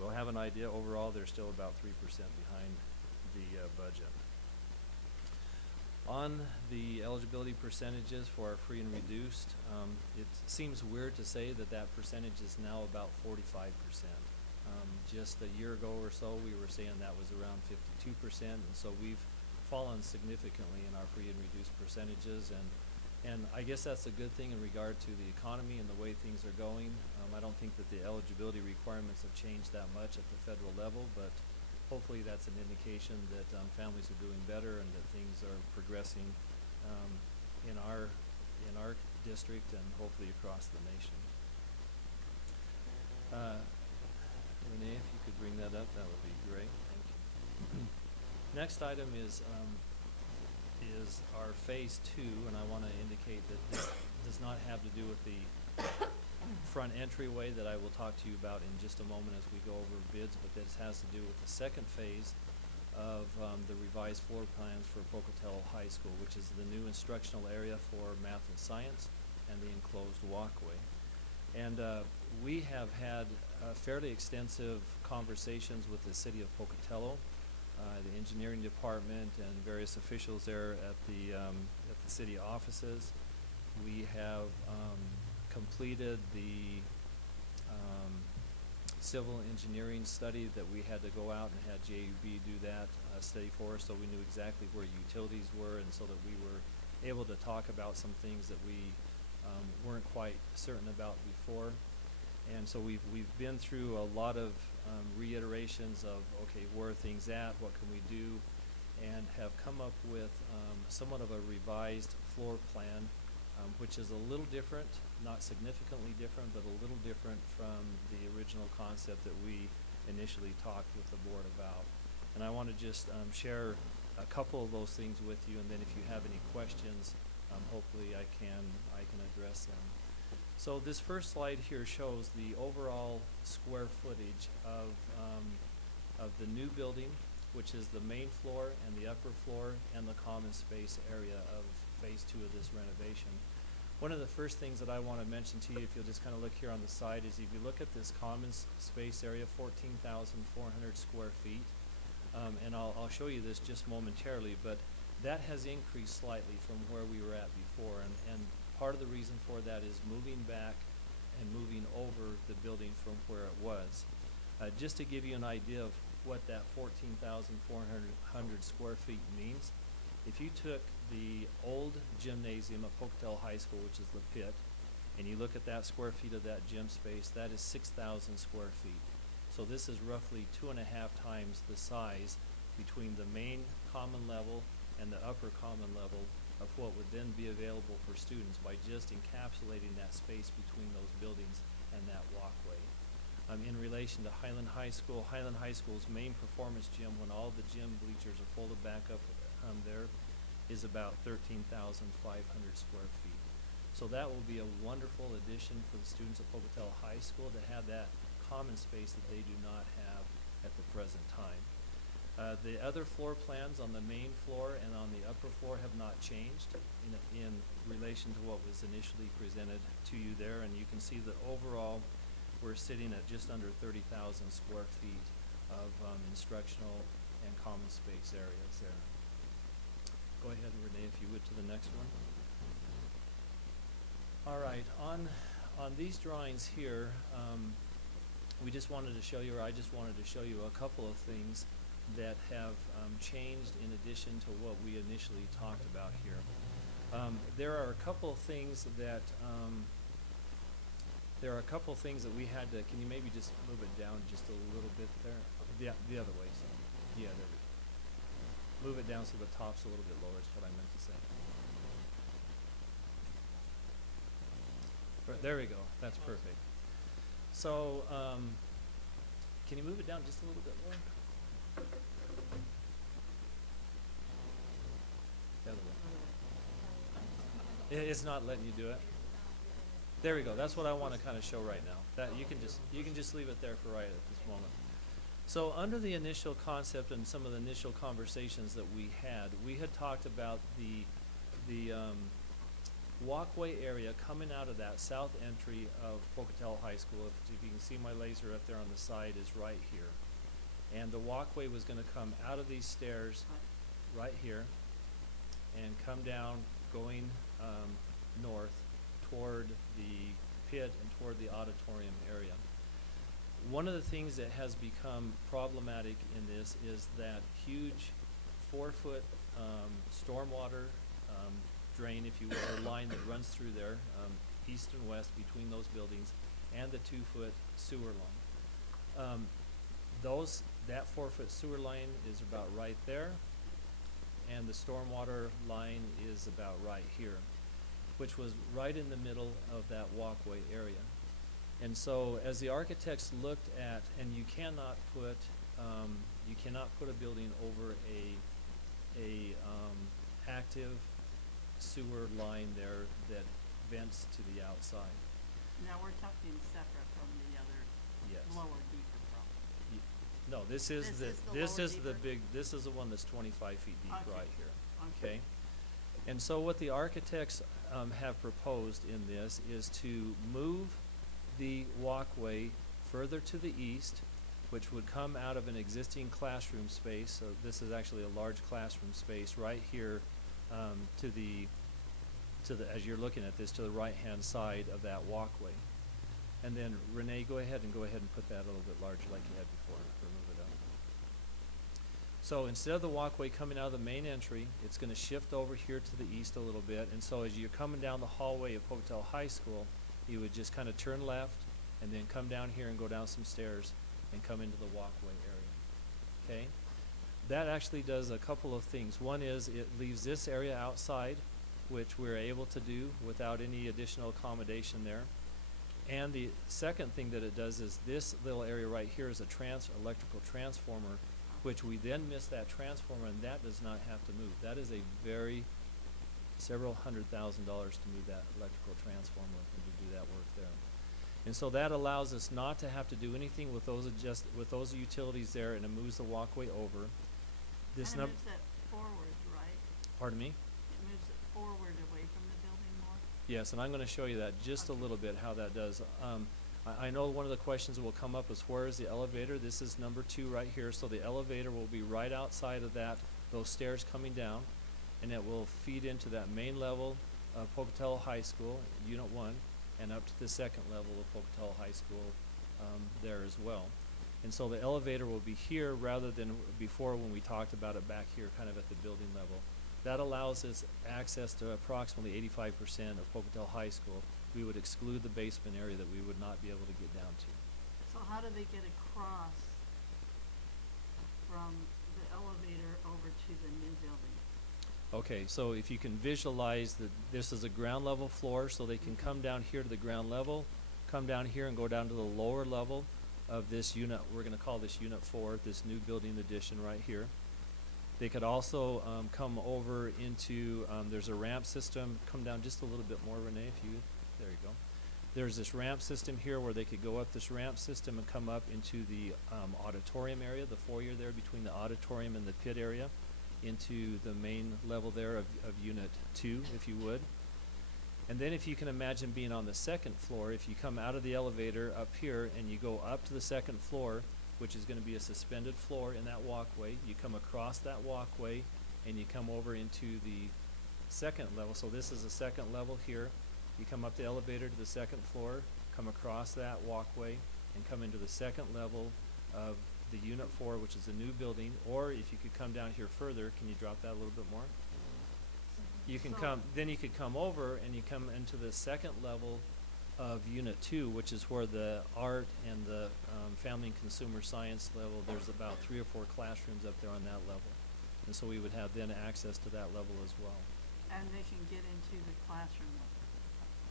we'll have an idea. Overall, they're still about 3% behind the budget. On the eligibility percentages for our free and reduced, it seems weird to say that percentage is now about 45%. Just a year ago or so, we were saying that was around 52%, and so we've fallen significantly in our free and reduced percentages, and I guess that's a good thing in regard to the economy and the way things are going. I don't think that the eligibility requirements have changed that much at the federal level, but hopefully that's an indication that families are doing better and that things are progressing in our district and hopefully across the nation. Renee, if you could bring that up, that would be great. Thank you. Next item is is our phase 2, and I want to indicate that this does not have to do with the front entryway that I will talk to you about in just a moment as we go over bids, but this has to do with the second phase of the revised floor plans for Pocatello High School, which is the new instructional area for math and science and the enclosed walkway. And we have had fairly extensive conversations with the city of Pocatello, the engineering department, and various officials there at the city offices. We have completed the civil engineering study that we had to go out and had JUB do that study for us, so we knew exactly where utilities were, and so that we were able to talk about some things that we weren't quite certain about before. And so we've been through a lot of reiterations of, okay, where are things at, what can we do, and have come up with somewhat of a revised floor plan, which is a little different, not significantly different, but a little different from the original concept that we initially talked with the board about. And I want to just share a couple of those things with you, and then if you have any questions, hopefully I can address them. So this first slide here shows the overall square footage of the new building, which is the main floor and the upper floor and the common space area of phase 2 of this renovation. One of the first things that I want to mention to you, if you'll just kind of look here on the side, is if you look at this common space area, 14,400 square feet, and I'll show you this just momentarily, but that has increased slightly from where we were at before, and part of the reason for that is moving back and moving over the building from where it was. Just to give you an idea of what that 14,400 square feet means, if you took the old gymnasium at Pocatello High School, which is the pit, and you look at that square feet of that gym space, that is 6,000 square feet. So this is roughly 2.5 times the size between the main common level and the upper common level of what would then be available for students by just encapsulating that space between those buildings and that walkway. In relation to Highland High School's main performance gym, when all the gym bleachers are folded back up there, is about 13,500 square feet. So that will be a wonderful addition for the students at Pocatello High School to have that common space that they do not have at the present time. The other floor plans on the main floor and on the upper floor have not changed in relation to what was initially presented to you there, and you can see that overall we're sitting at just under 30,000 square feet of instructional and common space areas there. Go ahead, Renee, if you would, to the next one. All right, on these drawings here, we just wanted to show you, or I just wanted to show you a couple of things that have changed in addition to what we initially talked about here. There are a couple of things that we had to, can you maybe just move it down just a little bit there? Yeah, the other way, so, yeah, there we go. Move it down so the top's a little bit lower is what I meant to say. Right, there we go, that's perfect. So, can you move it down just a little bit more? The other way. It's not letting you do it. There we go. That's what I want to kind of show right now. That you can just leave it there for right at this moment. So under the initial concept and some of the initial conversations that we had talked about the walkway area coming out of that south entry of Pocatello High School. If you can see my laser up there on the side is right here. And the walkway was going to come out of these stairs right here and come down going north toward the pit and toward the auditorium area. One of the things that has become problematic in this is that huge 4-foot stormwater drain, if you will, or line that runs through there, east and west between those buildings, and the 2-foot sewer line. That 4-foot sewer line is about right there, and the stormwater line is about right here, which was right in the middle of that walkway area. And so as the architects looked at, and you cannot put a building over a active sewer line there that vents to the outside. Now, we're talking separate from the other Yes. lower, deeper problem. No, this is This the, is the this lower, is the deeper? big, this is the one that's 25 feet deep Okay. right here. Okay. Okay? And so what the architects have proposed in this is to move the walkway further to the east, which would come out of an existing classroom space. So this is actually a large classroom space right here to the, as you're looking at this, to the right-hand side of that walkway. And then Renee, go ahead and put that a little bit larger like you had before, or move it up. So instead of the walkway coming out of the main entry, it's gonna shift over here to the east a little bit. And so as you're coming down the hallway of Pocatello High School, you would just kind of turn left and then come down here and go down some stairs and come into the walkway area, okay? That actually does a couple of things. One is it leaves this area outside, which we're able to do without any additional accommodation there. And the second thing that it does is this little area right here is a electrical transformer, which we then miss that transformer, and that does not have to move. That is a very several $100,000 to move that electrical transformer and to do that work there. And so that allows us not to have to do anything with those utilities there, and it moves the walkway over. This And it moves it forward, right? Pardon me? It moves it forward away from the building more? Yes, and I'm going to show you that just a little bit, how that does. I know one of the questions that will come up is where is the elevator? This is number 2 right here. So the elevator will be right outside of that, those stairs coming down, and it will feed into that main level of Pocatello High School, Unit 1, and up to the second level of Pocatello High School there as well. And so the elevator will be here rather than before when we talked about it back here kind of at the building level. That allows us access to approximately 85% of Pocatello High School. We would exclude the basement area that we would not be able to get down to. So how do they get across from the elevator over to the new building? Okay, so if you can visualize that this is a ground level floor, so they can come down here to the ground level, come down here and go down to the lower level of this unit. We're going to call this Unit 4, this new building addition right here. They could also come over into, there's a ramp system, come down just a little bit more, Renee, if you, there you go. There's this ramp system here where they could go up this ramp system and come up into the auditorium area, the foyer there between the auditorium and the pit area, into the main level there of Unit 2, if you would. And then if you can imagine being on the second floor, if you come out of the elevator up here and you go up to the second floor, which is going to be a suspended floor in that walkway, you come across that walkway and you come over into the second level. So this is the second level here. You come up the elevator to the second floor, come across that walkway, and come into the second level of the Unit 4, which is a new building. Or if you could come down here further, can you drop that a little bit more? You can then you could come over and you come into the second level of Unit 2, which is where the art and the family and consumer science level, there's about 3 or 4 classrooms up there on that level. And so we would have then access to that level as well. And they can get into the classroom level,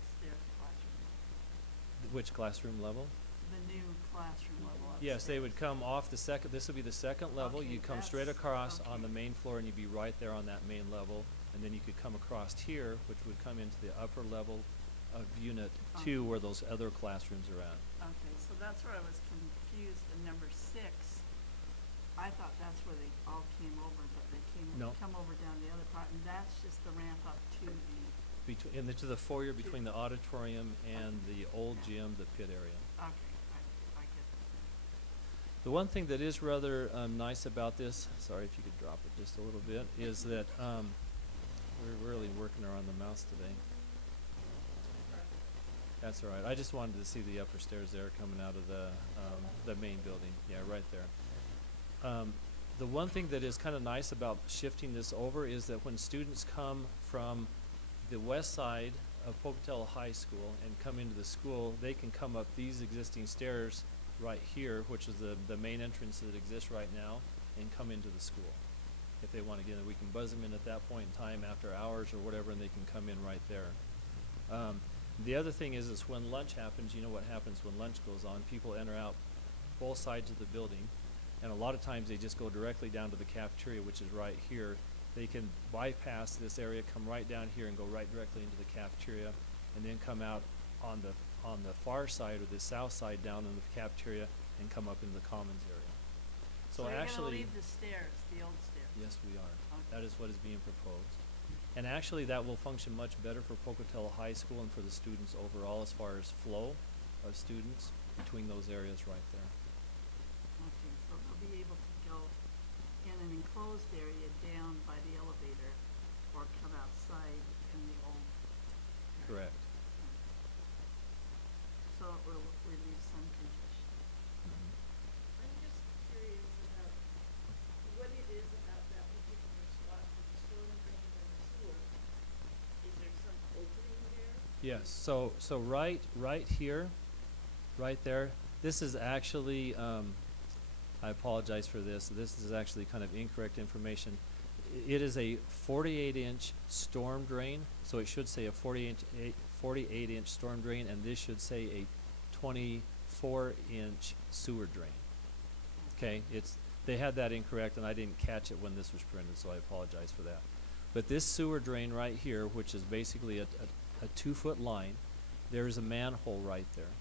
upstairs classroom level. Which classroom level? The new classroom level upstairs. Yes, they would come off the second, this would be the second level. Okay, You'd come straight across on okay. the main floor and you'd be right there on that main level. And then you could come across here, which would come into the upper level of Unit 2 where those other classrooms are at. Okay, so that's where I was confused in number 6. I thought that's where they all came over, but they come over down the other part, and that's just the ramp up to the... To the foyer between the auditorium and the old gym, the pit area. Okay, I get that. The one thing that is rather nice about this, sorry if you could drop it just a little bit, is that we're really working around the mouse today. That's all right. I just wanted to see the upper stairs there coming out of the main building. Yeah, right there. The one thing that is kind of nice about shifting this over is that when students come from the west side of Pocatello High School and come into the school, they can come up these existing stairs right here, which is the main entrance that exists right now, and come into the school. If they want to get in, we can buzz them in at that point in time after hours or whatever, and they can come in right there. The other thing is when lunch happens, you know what happens when lunch goes on. People enter out both sides of the building, and a lot of times they just go directly down to the cafeteria, which is right here, they can bypass this area, come right down here and go right directly into the cafeteria, and then come out on the far side or the south side down in the cafeteria and come up into the commons area. So you're actually, gonna leave the stairs, the old stairs? yes, we are. Okay. That is what is being proposed. And actually, that will function much better for Pocatello High School and for the students overall as far as flow of students between those areas right there. Okay, so they'll be able to go in an enclosed area down by the elevator or come outside in the old area. Correct. So it will relieve some congestion. I'm just curious about what it is about that particular spot with the storm drain and the sewer. Is there some opening there? Yes, so right here, right there, this is actually, I apologize for this. This is actually kind of incorrect information. It is a 48-inch storm drain, so it should say a 48-inch storm drain, and this should say a 24-inch sewer drain. Okay, they had that incorrect, and I didn't catch it when this was printed, so I apologize for that. But this sewer drain right here, which is basically a 2-foot line, there is a manhole right there,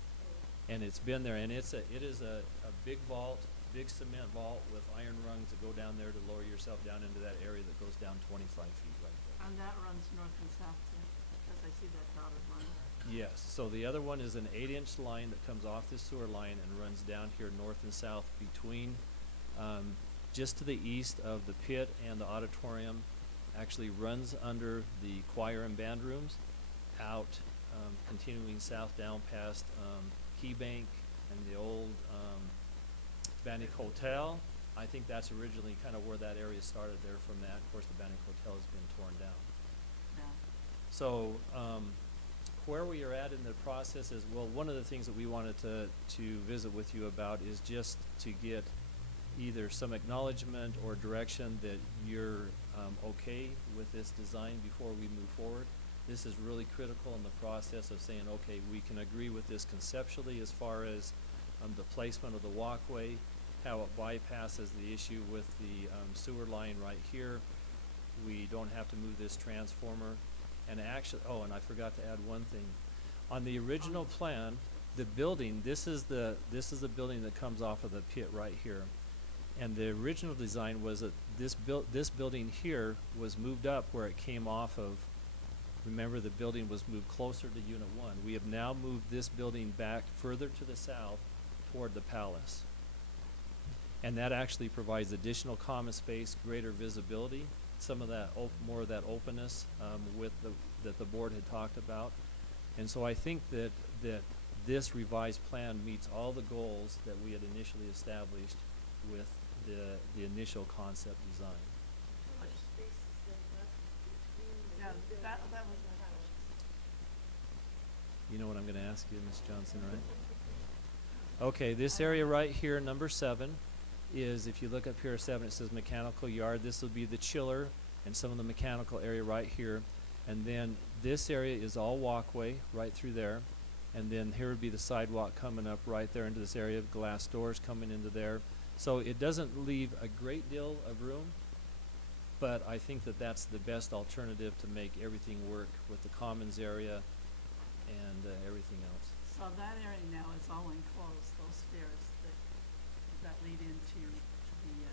and it's been there, and it is a big vault, big cement vault with iron rungs that go down there to lower yourself down into that area that goes down 25 feet right there. And that runs north and south too, because I see that dotted line. Yes, so the other one is an 8-inch line that comes off this sewer line and runs down here north and south between, just to the east of the pit and the auditorium, actually runs under the choir and band rooms, out, continuing south down past Key Bank and the old Bannock Hotel. I think that's originally kind of where that area started there from that. Of course, the Bannock Hotel has been torn down. Yeah. So where we are at in the process is, well, one of the things that we wanted to visit with you about is just to get either some acknowledgement or direction that you're okay with this design before we move forward. This is really critical in the process of saying, okay, we can agree with this conceptually as far as the placement of the walkway, how it bypasses the issue with the sewer line right here. We don't have to move this transformer. And actually, oh, and I forgot to add one thing. On the original plan, the building, this is the building that comes off of the pit right here. And the original design was that this building here was moved up where it came off of. Remember, the building was moved closer to Unit 1. We have now moved this building back further to the south toward the palace. And that actually provides additional common space, greater visibility, some of that more of that openness that the board had talked about. And so I think that this revised plan meets all the goals that we had initially established with the initial concept design. How much space is there left between the Yeah, building that and was the house? You know what I'm going to ask you, Ms. Johnson, right? Okay, this area right here, number 7, is, if you look up here, 7, it says mechanical yard. This will be the chiller and some of the mechanical area right here. And then this area is all walkway right through there. And then here would be the sidewalk coming up right there into this area, glass doors coming into there. So it doesn't leave a great deal of room, but I think that that's the best alternative to make everything work with the commons area and everything else. So that area now is all enclosed, those stairs that lead into the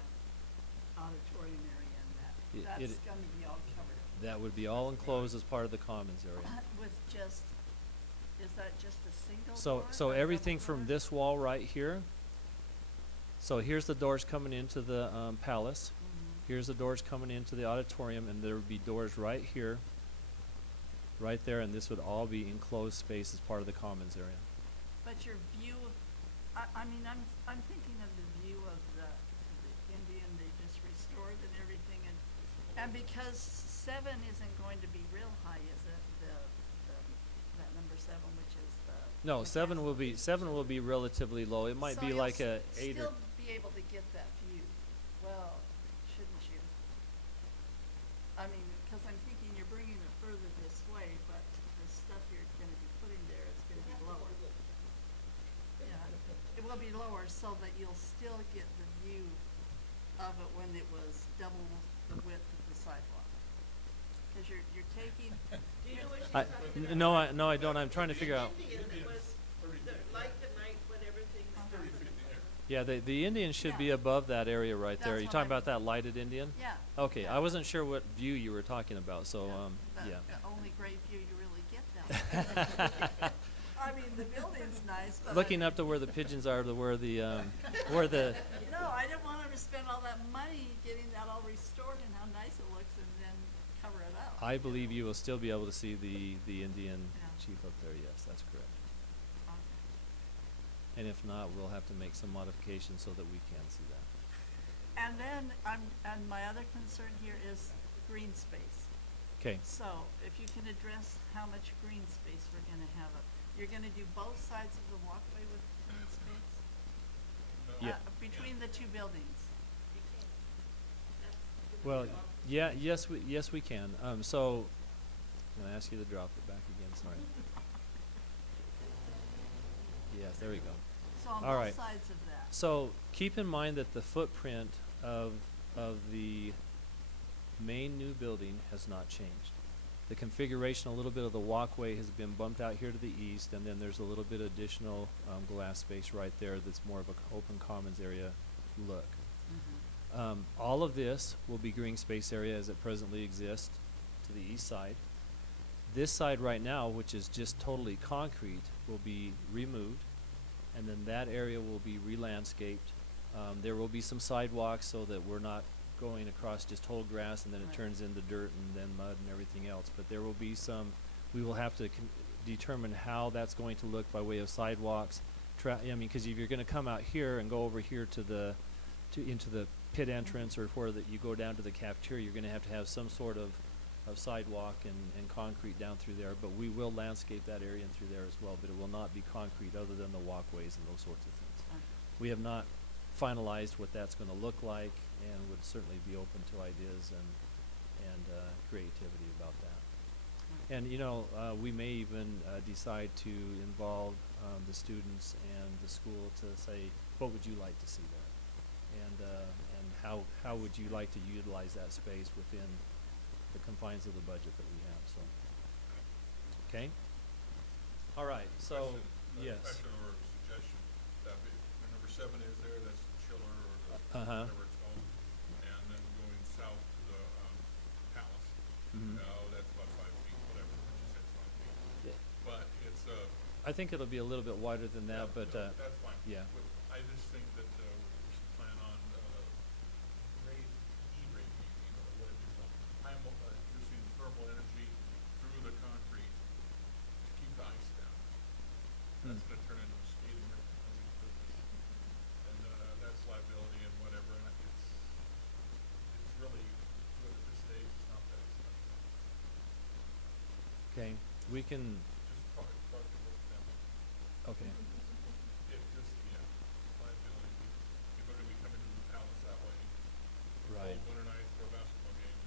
auditorium area and that's gonna be all covered. That would be all enclosed as part of the commons area. With just, is that just a single door? So or everything double from door? this wall right here. So here's the doors coming into the palace. Here's the doors coming into the auditorium, and there would be doors right here, right there, and this would all be enclosed space as part of the commons area. But your view, I mean, I'm thinking of the view of the Indian they just restored and everything, and because 7 isn't going to be real high, is it? That number 7, which is the. No, 7 will be relatively low. It might So be you'll like a 8 or. still be able to get that view. Well, shouldn't you? I mean, because I'm thinking you're bringing it further this way, but the stuff you're going to be putting there is going to be lower. Yeah, it will be lower so that you'll still get the view of it when it was double the width of the sidewalk. Cause you're taking. Do you know what she's talking about? No, I don't. I'm trying to figure out. Indian was like the night when everything started. Yeah, the Indian should be above that area right there. That's You what talking I'm- about that lighted Indian? Yeah. Okay, yeah. I wasn't sure what view you were talking about, so, The yeah. only great view you really get down there. I mean, the building's nice, but. Looking up to where the pigeons are, to where the, where the, No, I didn't want them to spend all that money getting that all restored and how nice it looks and then cover it up. I believe you will still be able to see the Indian Yeah. chief up there, yes, that's correct. Okay. And if not, we'll have to make some modifications so that we can see that. And then and my other concern here is green space. Okay, So if you can address how much green space we're gonna have up. You're gonna do both sides of the walkway with green space? Yeah. Between the two buildings? well, yeah, yes, we can. So, I'm gonna ask you to drop it back again, sorry. Yes, there we go. So on All both right. sides of that? So keep in mind that the footprint of the main new building has not changed. The configuration, a little bit of the walkway has been bumped out here to the east, and then there's a little bit additional glass space right there that's more of an open commons area look. All of this will be green space area as it presently exists to the east side. This side right now, which is just totally concrete, will be removed, and then that area will be re-landscaped. There will be some sidewalks so that we're not going across just whole grass and then it turns into dirt and then mud and everything else. But there will be some, we will have to determine how that's going to look by way of sidewalks. I mean, because if you're going to come out here and go over here to into the pit entrance or where that you go down to the cafeteria, you're going to have some sort of sidewalk and concrete down through there. But we will landscape that area and through there as well. But it will not be concrete other than the walkways and those sorts of things. We have not finalized what that's going to look like, and would certainly be open to ideas and creativity about that. And you know, we may even decide to involve the students and the school to say, what would you like to see there, and how would you like to utilize that space within the confines of the budget that we have. So, okay. All right. So, yes. Question or suggestion. That be, number 7 is there. That's the chiller or the whatever it's called, and then going south to the palace. That's about 5 feet, whatever. You said 5 feet. Yeah. But it's I think it'll be a little bit wider than that, but no, that's fine. yeah. But I just think that we should plan on E-rating, what it is, using thermal energy through the concrete to keep the ice down. That's going to turn into a skating rink, and that's liability and whatever. And it's really good at this stage. It's not that expensive. Okay. We can. Just talk to them. Okay. It just liability. People are going to be coming to the palace that way. Right. Cold winter nights for a basketball game.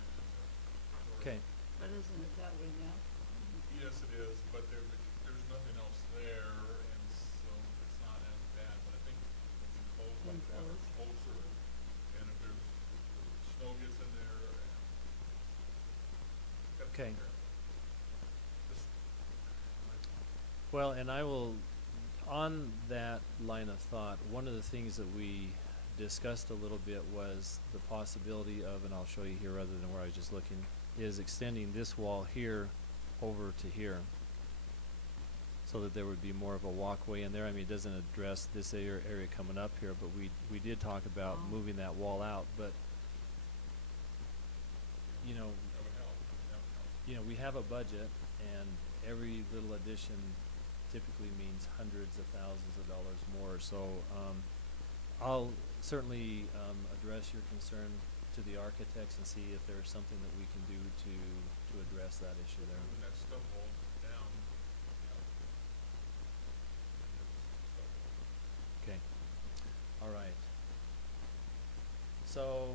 Okay. But isn't it that way now? Yes, it is, but there's nothing else there, and so it's not as bad. But I think it's enclosed like that, or closer, and if there's snow gets in there, Okay. Well, and I will, on that line of thought, one of the things that we discussed a little bit was the possibility of, and I'll show you here rather than where I was just looking, is extending this wall here over to here so that there would be more of a walkway in there. I mean, it doesn't address this area coming up here, but we did talk about moving that wall out. But, you know, we have a budget, and every little addition typically means hundreds of thousands of dollars more. So I'll certainly address your concern to the architects and see if there's something that we can do to address that issue there. Moving that stub wall down. Okay. All right. So,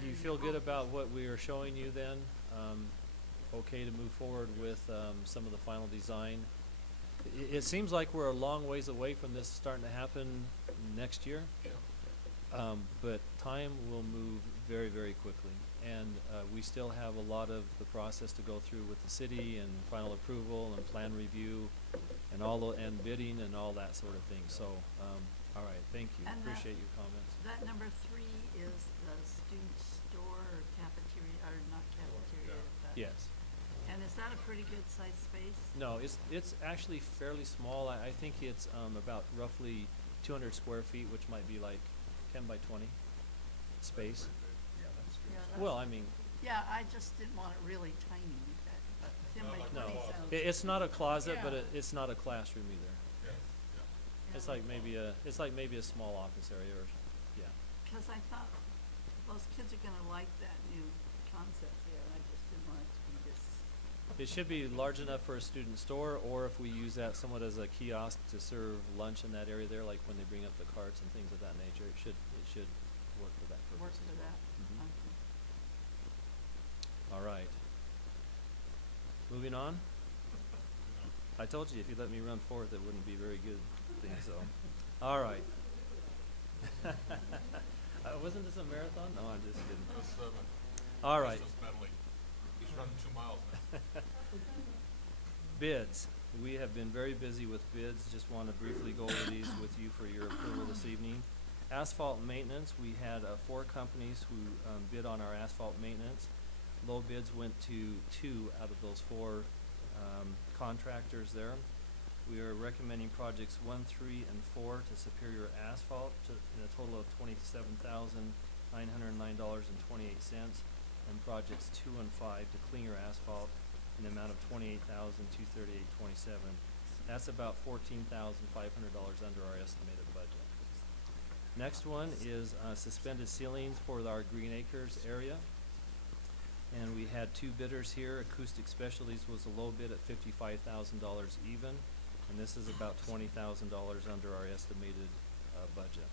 do you feel good about what we are showing you then? Okay to move forward with some of the final design? It seems like we're a long ways away from this starting to happen next year. Yeah. But time will move very, very quickly. And we still have a lot of the process to go through with the city and final approval and plan review and and bidding and all that sort of thing. So, all right, thank you. And Appreciate your comments. That number 3 is the student store or cafeteria, or not cafeteria, but. Yes. And is that a pretty good sized space? No, it's actually fairly small. I think it's about roughly 200 square feet, which might be like 10 by 20 space. Yeah, that's good. Yeah, Well, I mean, Yeah, I just didn't want it really tiny, but 10 by 20 no, sounds. it's not a closet, but Yeah. it's not a classroom either. Yes, yeah. It's like maybe a small office area, or yeah. Because I thought those kids are gonna like that new concept there, and I just didn't want it to be this. It should be large enough for a student store, or if we use that somewhat as a kiosk to serve lunch in that area there, like when they bring up the carts and things of that nature, it should work for that purpose. Work as for well. that. Mhm. Okay. All right. Moving on. I told you if you let me run forth, it wouldn't be a very good thing, so. All right. Wasn't this a marathon? No, I'm just kidding. All right. He's running 2 miles now. Bids. We have been very busy with bids. Just want to briefly go over these with you for your approval this evening. Asphalt maintenance, we had 4 companies who bid on our asphalt maintenance. Low bids went to 2 out of those 4 contractors there. We are recommending projects 1, 3, and 4 to Superior Asphalt in a total of $27,909.28, and projects 2 and 5 to Cleaner Asphalt in the amount of $28,238.27. That's about $14,500 under our estimated budget. Next one is suspended ceilings for our Green Acres area. And we had 2 bidders here. Acoustic Specialties was the low bid at $55,000 even, and this is about $20,000 under our estimated budget.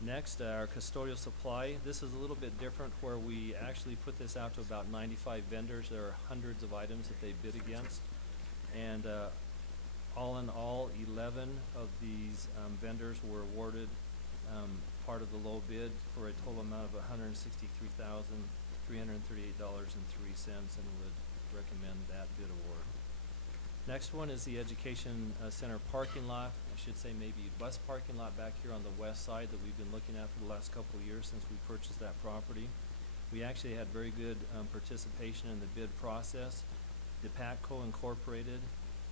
Next, our custodial supply. This is a little bit different, where we actually put this out to about 95 vendors. There are hundreds of items that they bid against, and all in all, 11 of these vendors were awarded part of the low bid for a total amount of $163,338.03, and would recommend that bid award. Next one is the Education Center parking lot. I should say maybe bus parking lot back here on the west side that we've been looking at for the last couple of years since we purchased that property. We actually had very good participation in the bid process. DePatco Incorporated,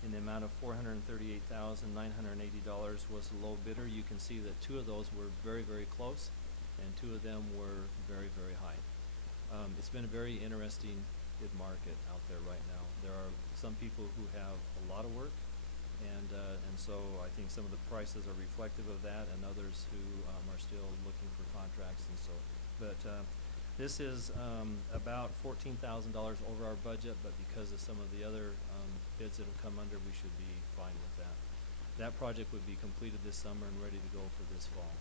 in the amount of $438,980, was the low bidder. You can see that 2 of those were very, very close, and 2 of them were very, very high. It's been a very interesting bid market out there right now. There are some people who have a lot of work, and so I think some of the prices are reflective of that, and others who are still looking for contracts and so. But this is about $14,000 over our budget, but because of some of the other bids that have come under, we should be fine with that. That project would be completed this summer and ready to go for this fall.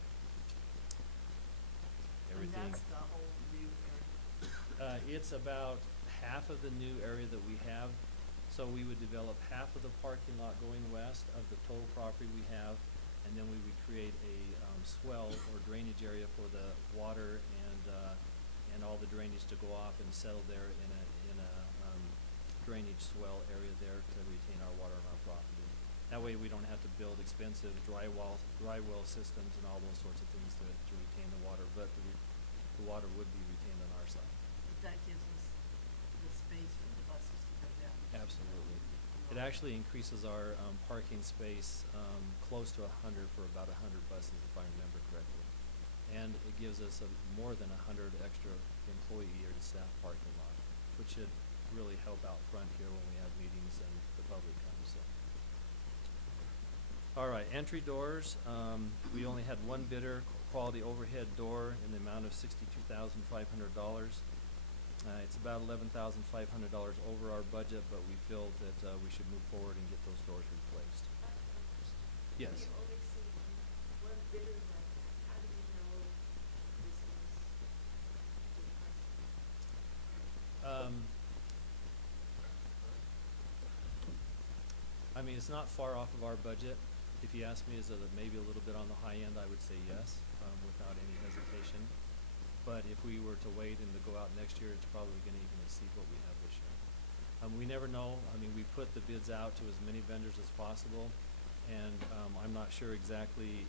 Everything. And that's the whole new area. It's about half of the new area that we have. So we would develop half of the parking lot going west of the total property we have, and then we would create a swell or drainage area for the water and all the drainage to go off and settle there in a drainage swell area there to retain our water on our property. That way we don't have to build expensive dry well systems and all those sorts of things to retain the water, but the water would be retained on our side. But that gives us the space for the buses to go down. Absolutely. It actually increases our parking space close to 100 for about 100 buses, if I remember correctly. And it gives us more than 100 extra employee or staff parking lot, which should really help out front here when we have meetings and the public comes. So. All right, entry doors. We only had 1 bidder, quality overhead door, in the amount of $62,500. It's about $11,500 over our budget, but we feel that we should move forward and get those doors replaced. Yes. You only see 1 bidder, like, how do you know this is the price? I mean, it's not far off of our budget. If you ask me, is it maybe a little bit on the high end, I would say yes, without any hesitation. but if we were to wait and to go out next year, it's probably gonna even exceed what we have this year. We never know. I mean, we put the bids out to as many vendors as possible, and I'm not sure exactly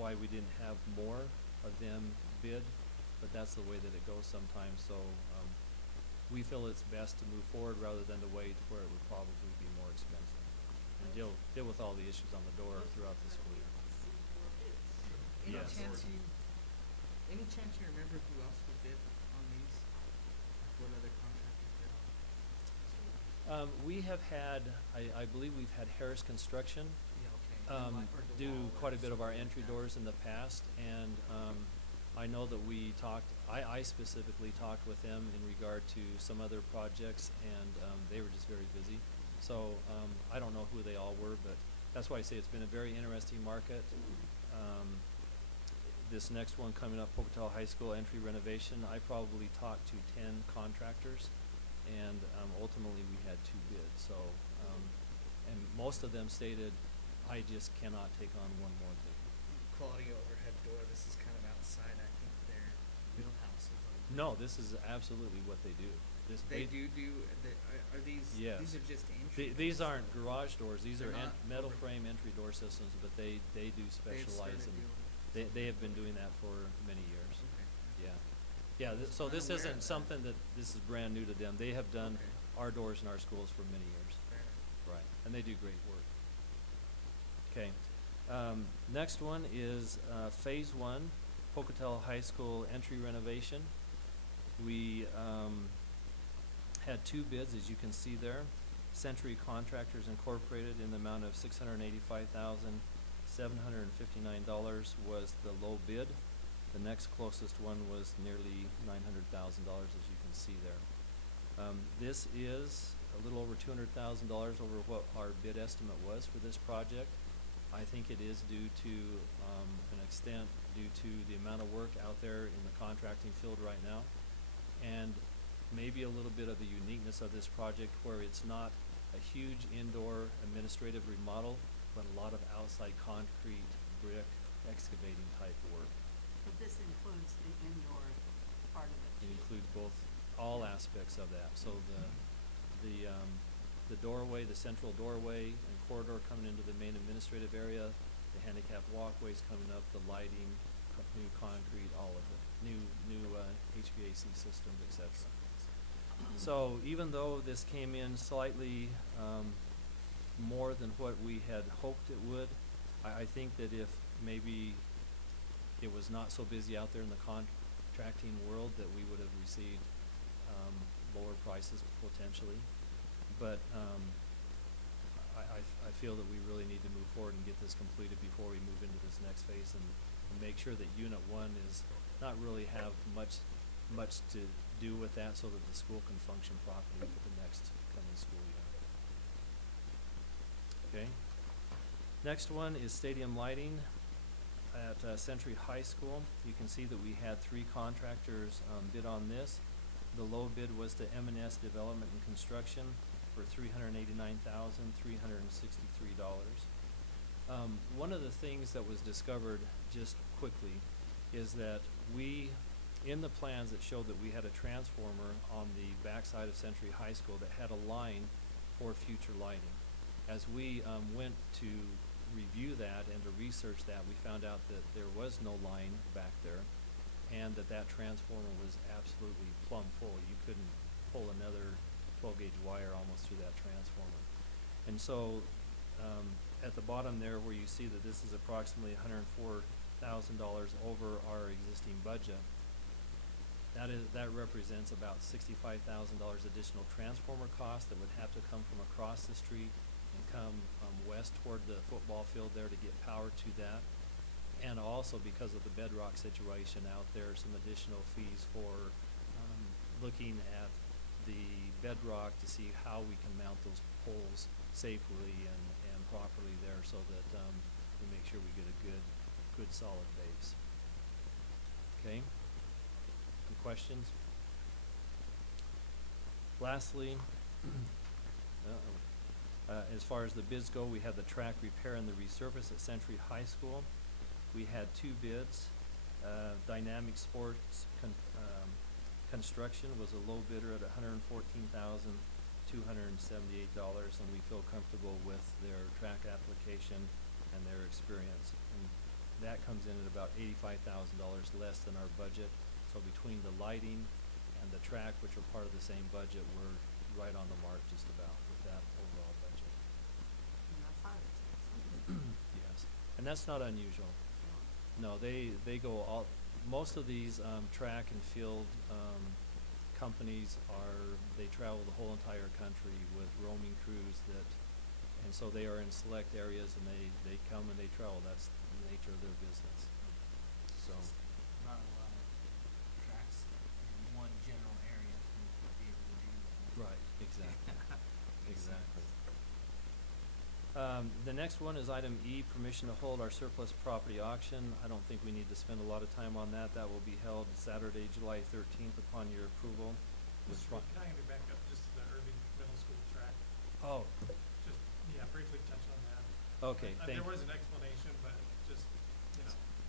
why we didn't have more of them bid, but that's the way that it goes sometimes. So we feel it's best to move forward rather than to wait where it would probably be more expensive and deal with all the issues on the door throughout the school year. Yes. Any chance you remember who else would bid on these? Like what other contractors bid on? We have had, I believe we've had Harris Construction Yeah, okay. do quite a bit of our entry doors in the past, and I know that we talked, I specifically talked with them in regard to some other projects, and they were just very busy. So I don't know who they all were, but that's why I say it's been a very interesting market. This next one coming up, Pocatello High School entry renovation, I probably talked to 10 contractors, and ultimately we had 2 bids. So, and most of them stated, I just cannot take on one more thing. Quality overhead door, this is kind of outside, I think, their wheelhouse. No, this is absolutely what they do. Are these, yes. These are just entry These doors? aren't garage doors, these They're are not metal frame entry door systems, but they do specialize in, they have been doing that for many years. Okay. Yeah. Yeah, so this isn't something that this is brand new to them. They have done our doors in our schools for many years. Right, and they do great work. Okay, next one is Phase 1, Pocatello High School entry renovation. We had 2 bids, as you can see there. Century Contractors Incorporated in the amount of $685,759 was the low bid. The next closest one was nearly $900,000, as you can see there. This is a little over $200,000 over what our bid estimate was for this project. I think it is due to an extent due to the amount of work out there in the contracting field right now, and maybe a little bit of the uniqueness of this project where it's not a huge indoor administrative remodel, but a lot of outside concrete, brick, excavating type work. But this includes the indoor part of it. It includes all aspects of that. So the doorway, the central doorway and corridor coming into the main administrative area, the handicapped walkways coming up, the lighting, new concrete, all of it, new HVAC systems, etc. So even though this came in slightly more than what we had hoped it would, I think that if maybe it was not so busy out there in the contracting world, that we would have received lower prices potentially. But I feel that we really need to move forward and get this completed before we move into this next phase, and make sure that Unit 1 is not really have much to do with that, so that the school can function properly for the next coming school year. Okay. Next one is stadium lighting at Century High School. You can see that we had 3 contractors bid on this. The low bid was to M&S Development and Construction for $389,363. One of the things that was discovered just quickly is that in the plans that showed that we had a transformer on the backside of Century High School that had a line for future lighting. As we went to review that and to research that, we found out that there was no line back there, and that transformer was absolutely plumb full. You couldn't pull another 12-gauge wire almost through that transformer. And so at the bottom there, where you see that this is approximately $104,000 over our existing budget, that represents about $65,000 additional transformer cost that would have to come from across the street and come west toward the football field there to get power to that. And also, because of the bedrock situation out there, some additional fees for looking at the bedrock to see how we can mount those poles safely and properly there, so that we make sure we get a good solid base. Okay? Any questions? Lastly, as far as the bids go, we had the track repair and the resurface at Century High School. We had 2 bids. Dynamic Sports Construction was a low bidder at $114,278, and we feel comfortable with their track application and their experience. And that comes in at about $85,000 less than our budget. So between the lighting and the track, which are part of the same budget, we're right on the mark just about with that overall budget. And that's high. Yes, and that's not unusual. No, they go all, most of these track and field companies they travel the whole entire country with roaming crews that, and so they are in select areas and they come and they travel. That's the nature of their business. So. Not a lot of tracks in one general area to be able to do that. Right, exactly. Exactly. The next one is item E, permission to hold our surplus property auction. I don't think we need to spend a lot of time on that. That will be held Saturday, July 13th upon your approval. Can I have you back up just to the Irving Middle School track? Oh. Just, yeah, briefly touch on that. Okay, thank you. There was an explanation, but just,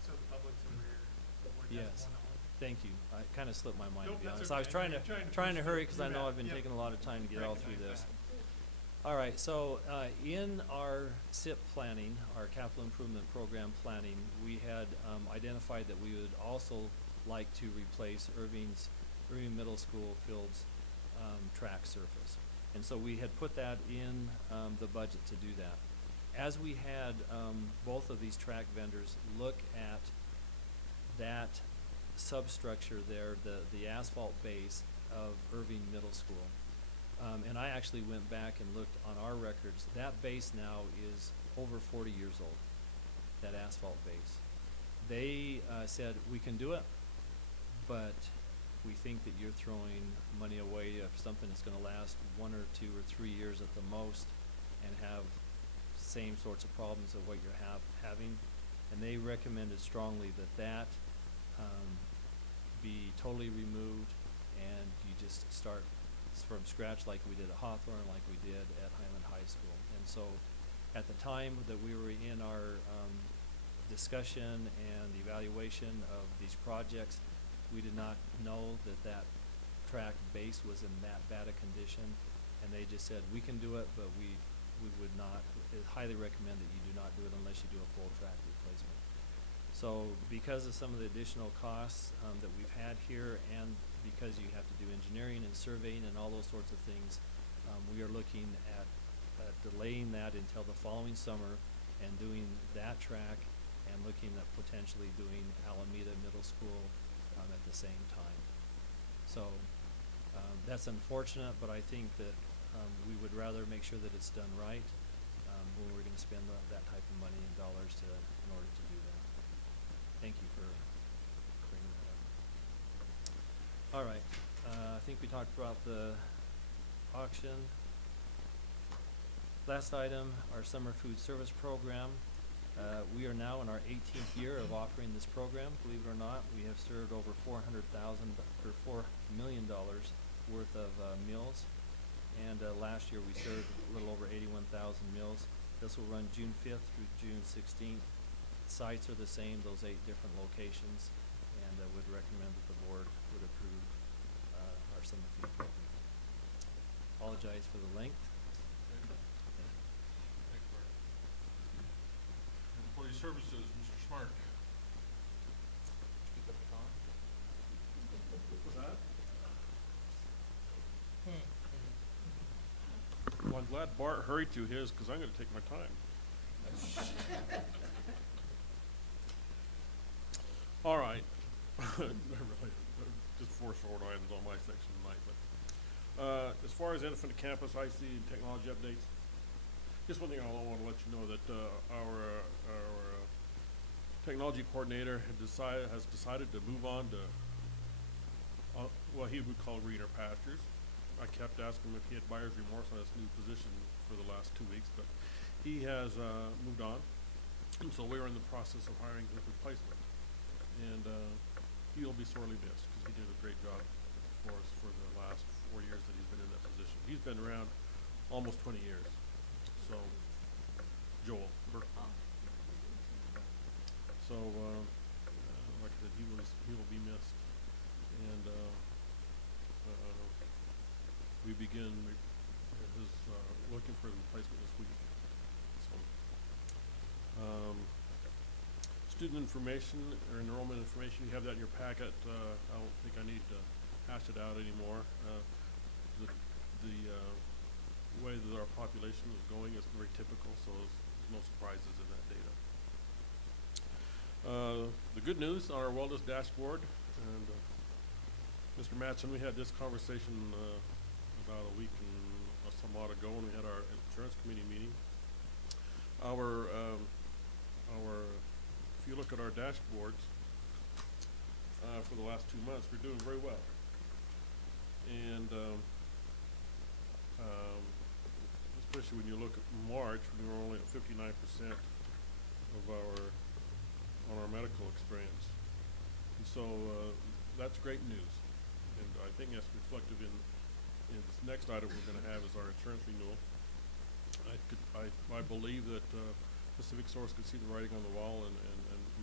so the public's aware of what Yes. that's going on. Thank you. I kind of slipped my mind, Nope, to be that's honest. I was okay. trying to hurry because I You know bet. I've been Yep. taking a lot of time to get all through Recognize this. that. All right, so in our SIP planning, our capital improvement program planning, we had identified that we would also like to replace Irving Middle School field's track surface. And so we had put that in the budget to do that. As we had both of these track vendors look at that substructure there, the asphalt base of Irving Middle School, and I actually went back and looked on our records. That base now is over 40 years old, that asphalt base. They said, we can do it, but we think that you're throwing money away of something that's going to last 1 or 2 or 3 years at the most and have same sorts of problems of what you're having. And they recommended strongly that be totally removed and you just start from scratch like we did at Hawthorne, like we did at Highland High School. And so at the time that we were in our discussion and evaluation of these projects, we did not know that track base was in that bad a condition, and they just said, we can do it, but we would not, highly recommend that you do not do it unless you do a full track replacement. So because of some of the additional costs that we've had here, and because you have to do engineering and surveying and all those sorts of things, we are looking at delaying that until the following summer and doing that track and looking at potentially doing Alameda Middle School at the same time. So that's unfortunate, but I think that we would rather make sure that it's done right when we're going to spend that type of money and dollars in order to do that. Thank you for bringing that up. All right, I think we talked about the auction. Last item, our summer food service program. We are now in our 18th year of offering this program. Believe it or not, we have served over $4 million worth of meals. And last year we served a little over 81,000 meals. This will run June 5th through June 16th. Sites are the same, those 8 different locations, and I would recommend that the board would approve our summer food program. Apologize for the length. Thanks, Bart. Employee Services, Mr. Smart. Get that baton. What's that? Well, I'm glad Bart hurried through his because I'm going to take my time. All right. Really, just 4 short items on my section tonight. But as far as Infant Campus IC and technology updates, just one thing I want to let you know that our technology coordinator has decided to move on to what he would call greener pastures. I kept asking him if he had buyer's remorse on his new position for the last 2 weeks, but he has moved on, and so we're in the process of hiring his replacement. And he'll be sorely missed because he did a great job for us for the last 4 years that he's been in that position. He's been around almost 20 years. So, Joel. So, like I said, he he will be missed. And we begin his looking for a replacement this week. So, student information or enrollment information, you have that in your packet. I don't think I need to hash it out anymore. The way that our population is going is very typical, so there's no surprises in that data. The good news on our wellness dashboard, and Mr. Mattson, we had this conversation about a week and some odd ago when we had our insurance committee meeting. If you look at our dashboards for the last 2 months, we're doing very well. And especially when you look at March, we were only at 59% of on our medical experience. And so that's great news. And I think that's reflective in this next item we're going to have is our insurance renewal. I believe that Pacific Source could see the writing on the wall and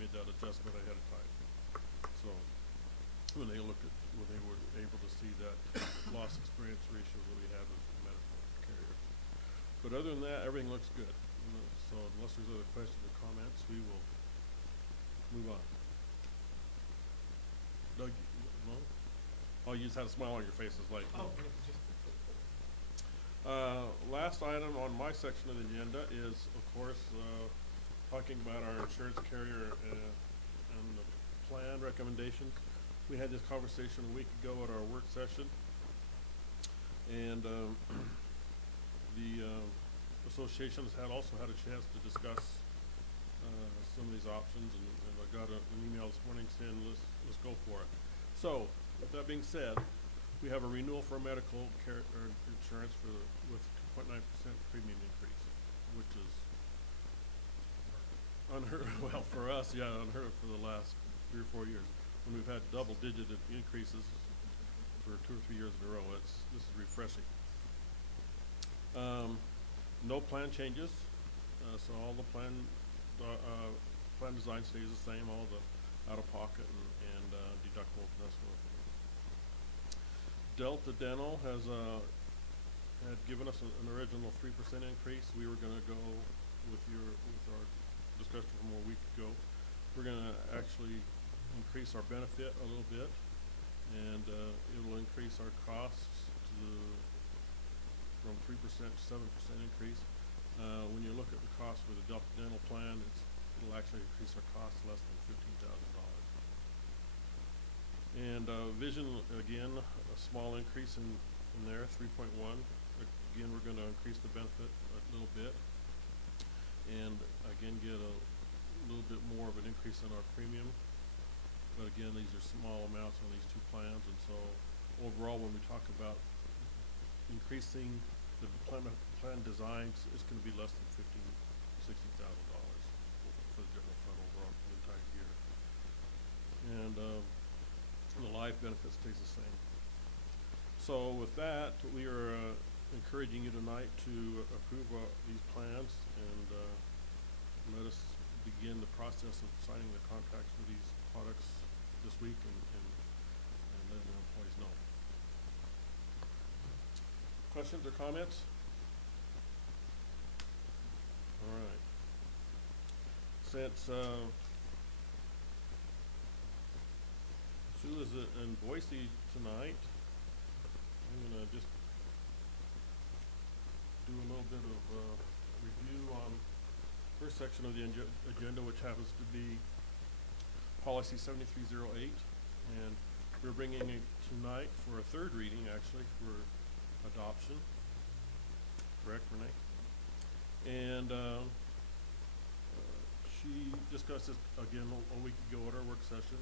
made that adjustment ahead of time. So when they were able to see that loss experience ratio that we have as medical carriers. But other than that, everything looks good. So unless there's other questions or comments, we will move on. Doug, no? Oh, you just had a smile on your face. It's like, oh. Last item on my section of the agenda is, of course, talking about our insurance carrier and the plan recommendations. We had this conversation a week ago at our work session, and the association has also had a chance to discuss some of these options, and I got an email this morning saying let's go for it. So with that being said, we have a renewal for medical care or insurance with 2.9% premium increase, which is unheard of. Well, for us, yeah, unheard of for the last 3 or 4 years. When we've had double-digit increases for 2 or 3 years in a row, this is refreshing. No plan changes, so all the plan design stays the same. All the out-of-pocket and deductible and that sort of thing. Delta Dental had given us an original 3% increase. We were going to go with our discussion from a week ago. We're going to actually increase our benefit a little bit, and it will increase our costs from 3% to 7% increase. When you look at the cost for the Delta Dental plan, it'll actually increase our costs less than $15,000. And vision, again, a small increase in there, 3.1. Again, we're going to increase the benefit a little bit, and again get a little bit more of an increase in our premium. But again, these are small amounts on these 2 plans, and so overall, when we talk about increasing the plan designs, it's going to be less than $60,000 for the general fund overall for the entire year. And the life benefit stays the same. So with that, we are encouraging you tonight to approve these plans and let us begin the process of signing the contracts for these products this week and letting the employees know. Questions or comments? All right. Since Sue is in Boise tonight, I'm going to just do a little bit of review on first section of the agenda, which happens to be policy 7308, and we're bringing it tonight for a 3rd reading, actually, for adoption. Correct, Renee? And she discussed this again a week ago at our work session.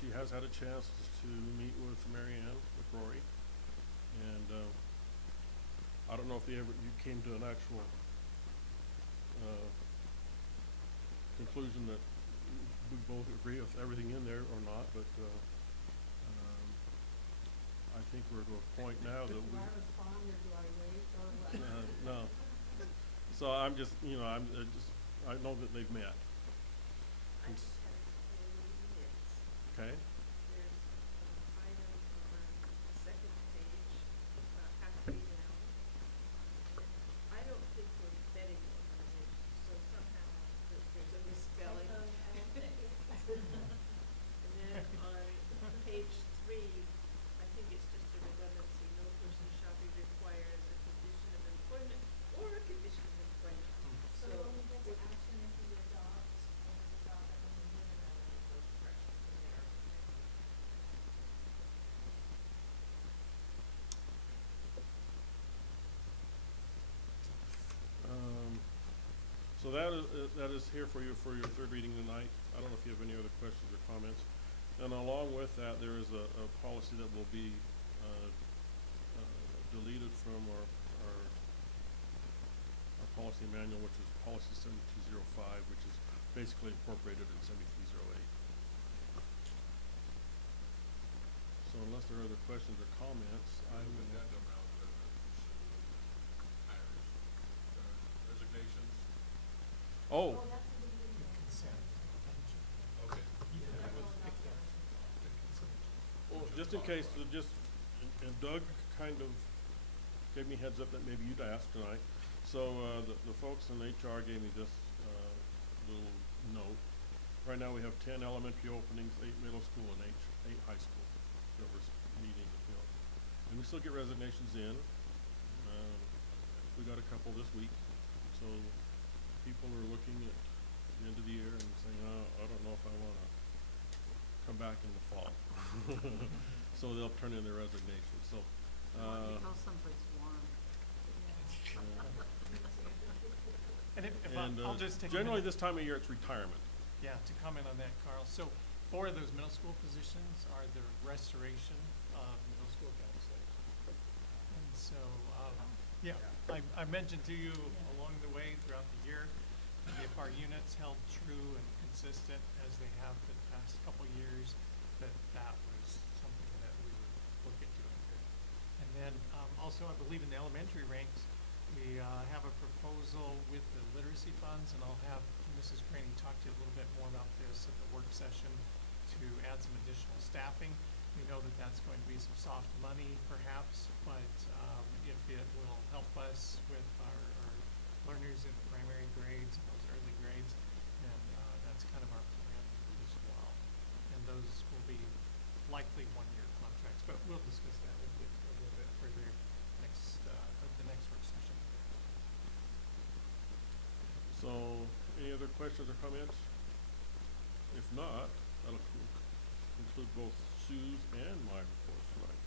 She has had a chance to meet with Mary Ann McRory, and I don't know if you came to an actual conclusion that we both agree with everything in there or not, but I think we're to a point now that we. Do I respond or do I wait or what? No. So I'm just, I know that they've met. Okay. that is here for you for your third reading tonight. I don't know if you have any other questions or comments. And along with that, there is a policy that will be deleted from our policy manual, which is policy 7205, which is basically incorporated in 7308. So unless there are other questions or comments, I will. Resignations. Oh. Okay. Well, just in case, and Doug kind of gave me heads up that maybe you'd ask tonight. So the folks in HR gave me this little note. Right now we have 10 elementary openings, 8 middle school, and 8 high school that we're needing to fill. And we still get resignations in. We got a couple this week. So people are looking at the end of the year and saying, I don't know if I want to come back in the fall. So they'll turn in their resignation. So Go someplace warm. And I'll just take generally this time of year it's retirement. Yeah, to comment on that, Carl. So 4 of those middle school positions are the restoration of middle school counselors. And so, yeah, I mentioned to you along the way throughout the year, if our units held true and consistent as they have for the past couple years, that was something that we would look at doing good. And then also, I believe in the elementary ranks, we have a proposal with the literacy funds, and I'll have Mrs. Craney talk to you a little bit more about this at the work session to add some additional staffing. We know that that's going to be some soft money perhaps, but if it will help us with our learners in the primary grades and those early grades, then that's kind of our plan as well. And those will be likely 1-year contracts, but we'll discuss that a little bit further next at the next work session. So any other questions or comments? If not, that'll include both Sue's and my reports tonight.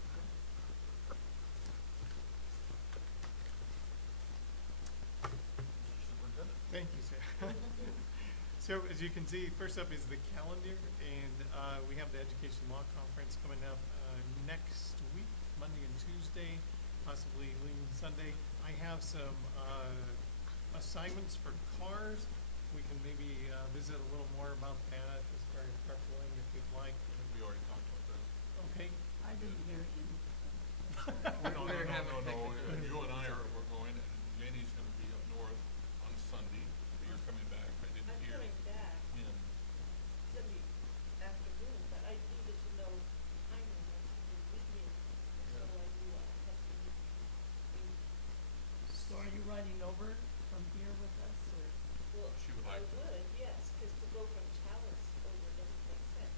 Thank you, sir. So as you can see, first up is the calendar, and we have the Education Law Conference coming up next week, Monday and Tuesday, possibly leaving Sunday. I have some assignments for cars. We can maybe visit a little more about that as far as carpooling if you'd like. We already talked about that. Okay. I didn't hear any. No, you and I we're going, and Jenny's going to be up north on Sunday. You're coming back. I didn't hear. I'm coming back When? Sunday afternoon, but I needed to know timing of the weekend, so I knew I had to be. So are you riding over from here with us, or? Well, She would I like to. would, yes, because to go from Chalice over doesn't make sense.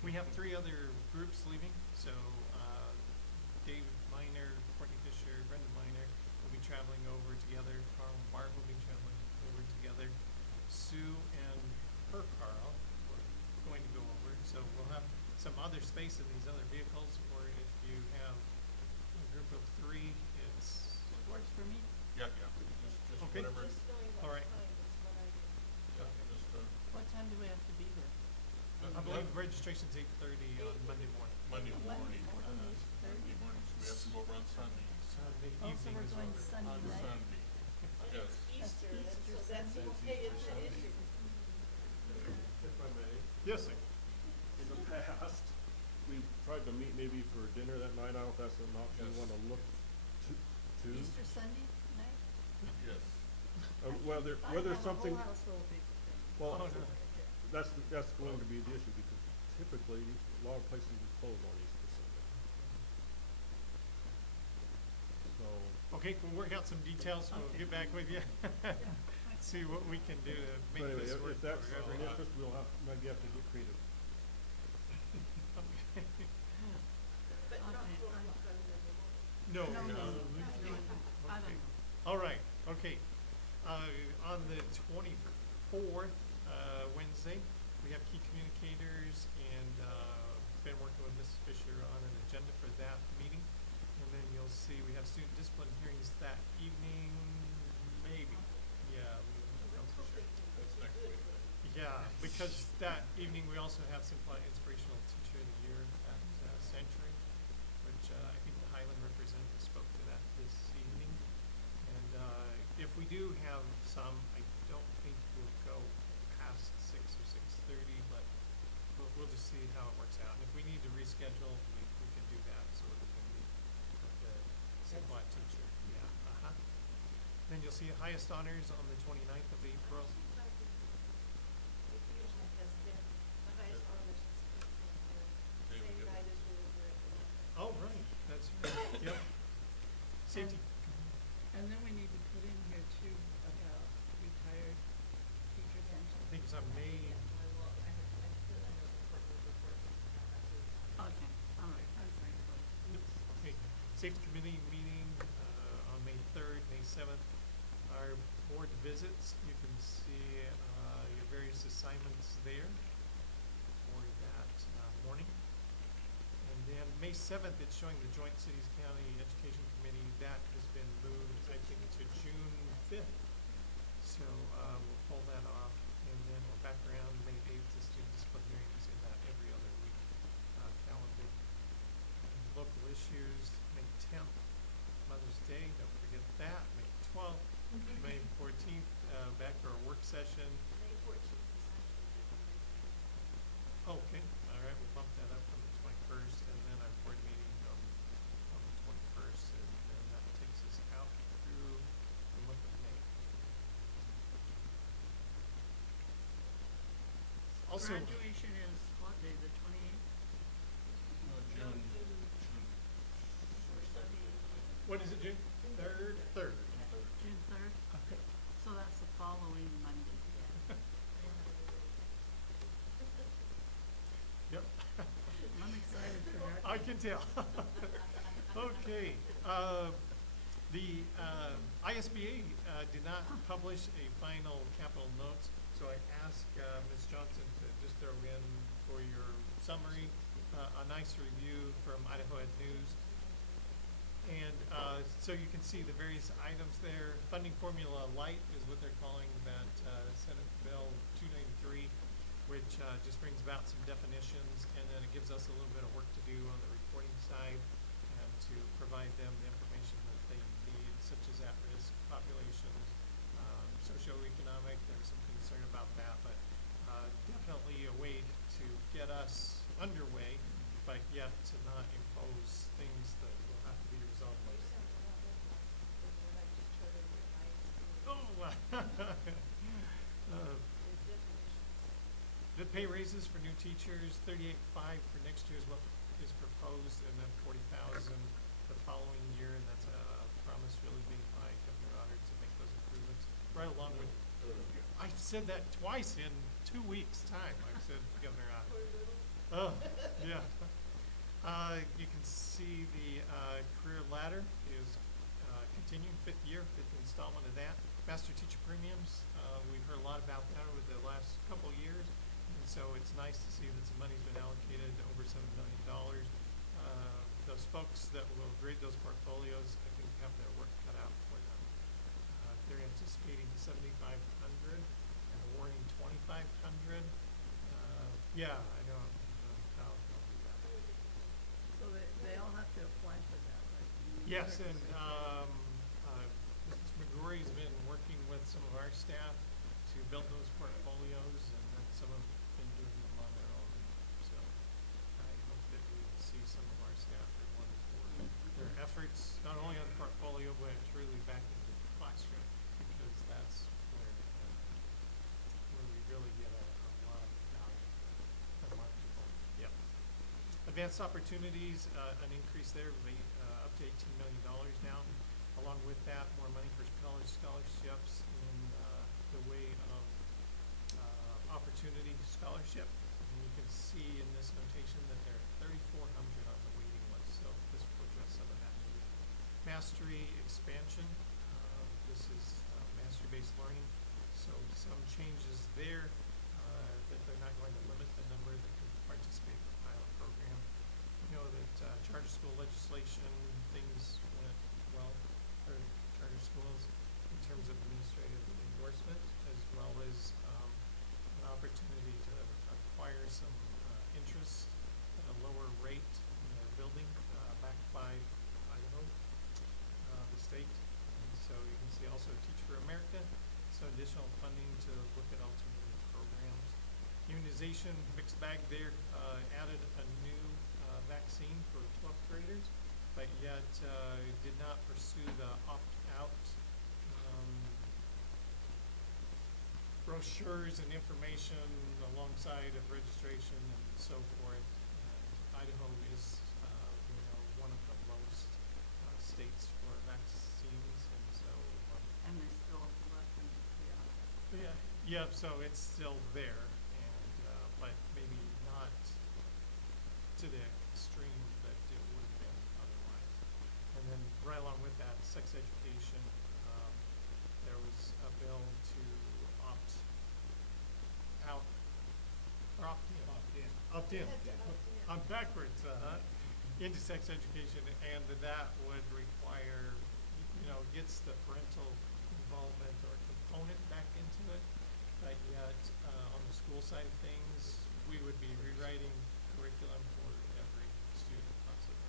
We have 3 other groups leaving, so David Miner, Courtney Fisher, Brenda Miner will be traveling over together. Carl and Bart will be traveling over together. Sue and her Carl are going to go over, so we'll have some other space in these other vehicles, or if you have a group of 3, it's Works for me. Yeah, just Okay. whatever. Just knowing All what right. time is what I need. Yeah, just What time do we have to be there? I believe registration's 8:30 on Monday morning. Monday morning. morning, Monday morning, so we have to go over on Sunday. Sunday Oh, so evening we're is going over. Sunday On night? Sunday. Yes. Easter, and Easter so that's, Sunday. hey, it's an issue. If I may, Yes, sir. in the past, we've tried to meet maybe for dinner that night. I don't know if that's an option you Yes. want to look to. Easter Sunday night? Yes. Whether something, I have a whole household big thing. well, Oh, no. that's going to be the issue because typically a lot of places will close on Easter Sunday. So, Okay, we'll work out some details, we'll Okay. get back with you. See what we can do to so make anyway, this work if that's for of everyone. interest, we'll maybe have to get creative. Okay. But not Okay, 4 I'm- o'clock on Monday morning. No, No, no. no, I Okay. don't know. All right, okay. On the 24th, Wednesday, we have key communicators, and been working with Mrs. Fisher on an agenda for that meeting. And then you'll see we have student discipline hearings that evening, maybe. Yeah, we don't know for sure. Yeah, because that evening we also have Simplot Inspirational Teacher of the Year at Century, which I think the Highland representative spoke to that this evening. And if we do have some, I don't think we'll go past 6 or 6:30, but we'll just see how it works out. And if we need to reschedule, we can do that so it can be with the Simplot teacher. Yeah, Then you'll see highest honors on the 29th of April. Oh, right, that's right, yep. Safety. And then we need to put in here too about retired teacher pension. I think it's on May. Okay, all right, I'm sorry. Okay, safety committee meeting on May 3rd, May 7th. Our board visits, you can see your various assignments there for that morning. And then May 7th, it's showing the Joint Cities County Education Committee. That has been moved, I think, to June 5th. So we'll pull that off. And then we're back around May 8th to student discipline hearings in that every other week calendar. And local issues, May 10th, Mother's Day, don't forget that. May 12th, May 14th, back for our work session. May 14th is actually Okay, all right, we'll bump that up from the 21st, and then our board meeting on the 21st, and then that takes us out through the month of May. Also, Graduation is what day, the 28th? June. what is it, June? Third? Third. June 3rd? Okay. So that's the following Monday. Yep. I'm excited for that. I can tell. Okay. The ISBA did not publish a final capital notes, so I asked Ms. Johnson to just throw in for your summary a nice review from Idaho Ed News. And so you can see the various items there. Funding Formula Light is what they're calling that Senate Bill 293, which just brings about some definitions, and then it gives us a little bit of work to do on the reporting side and to provide them the information that they need, such as at-risk populations, socioeconomic. There's some concern about that, but definitely a way to get us underway, but yet to not impose things that will have to be resolved later. The pay raises for new teachers, 38.5 for next year is what is proposed, and then 40,000 the following year, and that's a promise really made by Governor Otter to make those improvements. Right along with, I've said that twice in 2 weeks' time. I've said Governor Otter. Oh, yeah. You can see the career ladder is continuing, 5th year, 5th installment of that. Master teacher premiums, we've heard a lot about that over the last couple of years. And so it's nice to see that some money's been allocated, over $7 million. Those folks that will grade those portfolios, I think, have their work cut out for them. They're anticipating 7,500 and awarding 2,500. Yeah, I know how they'll do that. So they all have to apply for that, right? Yes, and Mrs. McGrory's been working with some of our staff to build those portfolios, and then some of them have been doing them on their own. So I hope that we will see some of our staff rewarded for their efforts, not only on the portfolio, but truly back into the classroom, because that's where we really get a lot of value from our people. Yep. Advanced opportunities, an increase there, up to $18 million now. Along with that, more money for college scholarships in the way of opportunity scholarship. And you can see in this notation that there are 3,400 on the waiting list, so this will address some of that need. Mastery expansion, this is mastery-based learning, so some changes there that they're not going to limit the number that can participate in the pilot program. We know that charter school legislation, things went well for charter schools in terms of administrative endorsement, as well as an opportunity additional funding to look at alternative programs. Immunization, mixed bag there, added a new vaccine for 12th graders, but yet did not pursue the opt-out brochures and information alongside of registration and so forth. Idaho is, one of the lowest states for vaccines, and so. And they still have left them, yeah. Yeah, so it's still there, and, but maybe not to the extreme that it would have been otherwise. And then right along with that, sex education, there was a bill to opt out, or opt in. I'm backwards, into sex education, and that would require, gets the parental involvement or component back into it, but yet, on the school side of things, we would be rewriting curriculum for every student possibly.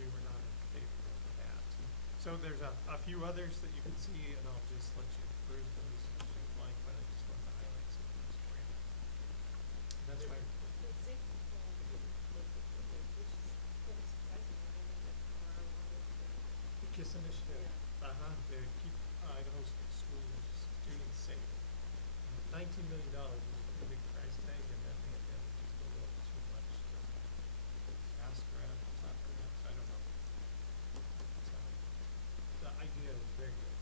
We were not in favor of that. So there's a few others that you can see, and I'll just let you peruse those as you'd like, but I just want to highlight some of those for you. That's why. The zinc was which is quite surprising. I know that our The KISS initiative. To keep Idaho school students safe. $19 million is a pretty big price tag, and that may have been just a little too much to ask for at the top, perhaps. I don't know. So, the idea was very good.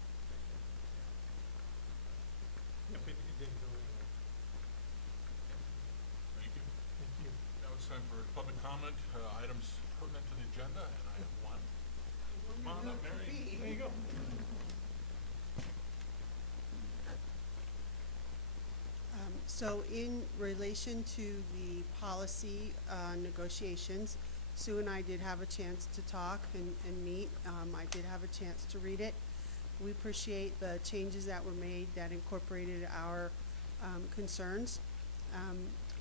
Yep, it didn't go anywhere. Thank you. Thank you. Now it's time for public comment, items pertinent to the agenda, and I have one. Come on up, Mary. There you go. So in relation to the policy negotiations, Sue and I did have a chance to talk and meet. I did have a chance to read it. We appreciate the changes that were made that incorporated our concerns.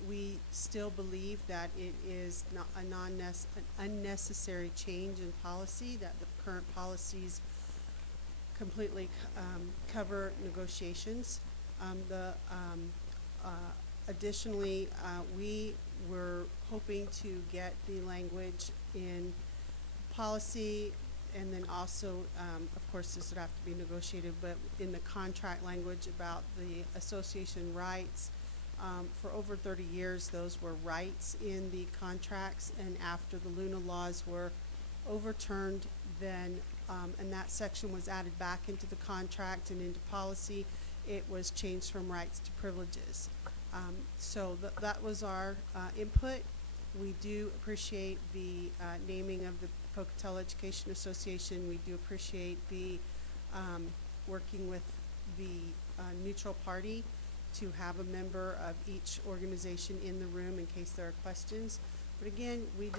We still believe that it is not an unnecessary change in policy, that the current policies completely cover negotiations. Additionally, we were hoping to get the language in policy, and then also, of course, this would have to be negotiated, but in the contract language about the association rights. For over 30 years, those were rights in the contracts, and after the Luna laws were overturned, then, and that section was added back into the contract and into policy, it was changed from rights to privileges. So that was our input. We do appreciate the naming of the Pocatello Education Association. We do appreciate the working with the neutral party to have a member of each organization in the room in case there are questions. But again, we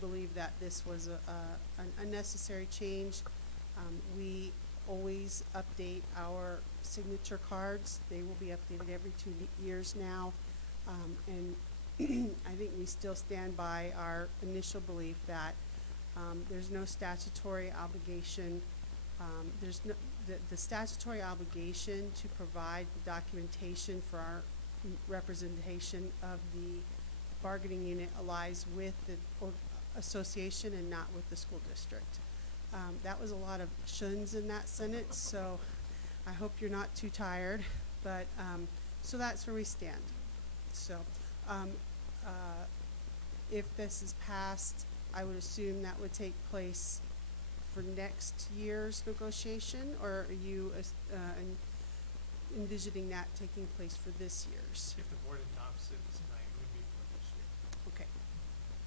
believe that this was an unnecessary change. We always update our signature cards. They will be updated every 2 years now. And I think we still stand by our initial belief that there's no statutory obligation. The statutory obligation to provide the documentation for our representation of the bargaining unit lies with the association and not with the school district. That was a lot of shuns in that sentence, so I hope you're not too tired, but so that's where we stand. So if this is passed, I would assume that would take place for next year's negotiation, or are you envisioning that taking place for this year's? If the board adopts it tonight, it would be for this year. Okay.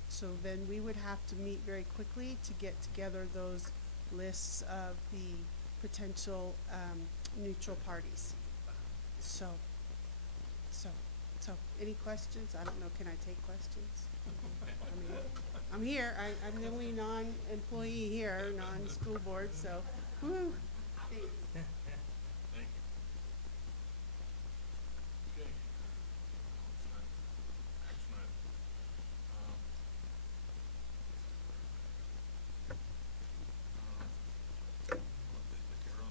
So then we would have to meet very quickly to get together those lists of the potential neutral parties. So any questions? I don't know, can I take questions? I mean, I'm here, I'm the only non-employee here, non-school board, so, woo. Thanks. Thank you. Okay. Action item. I'll take care of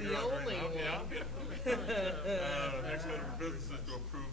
feeling the around only right now. one. Yeah. Next order of business is to approve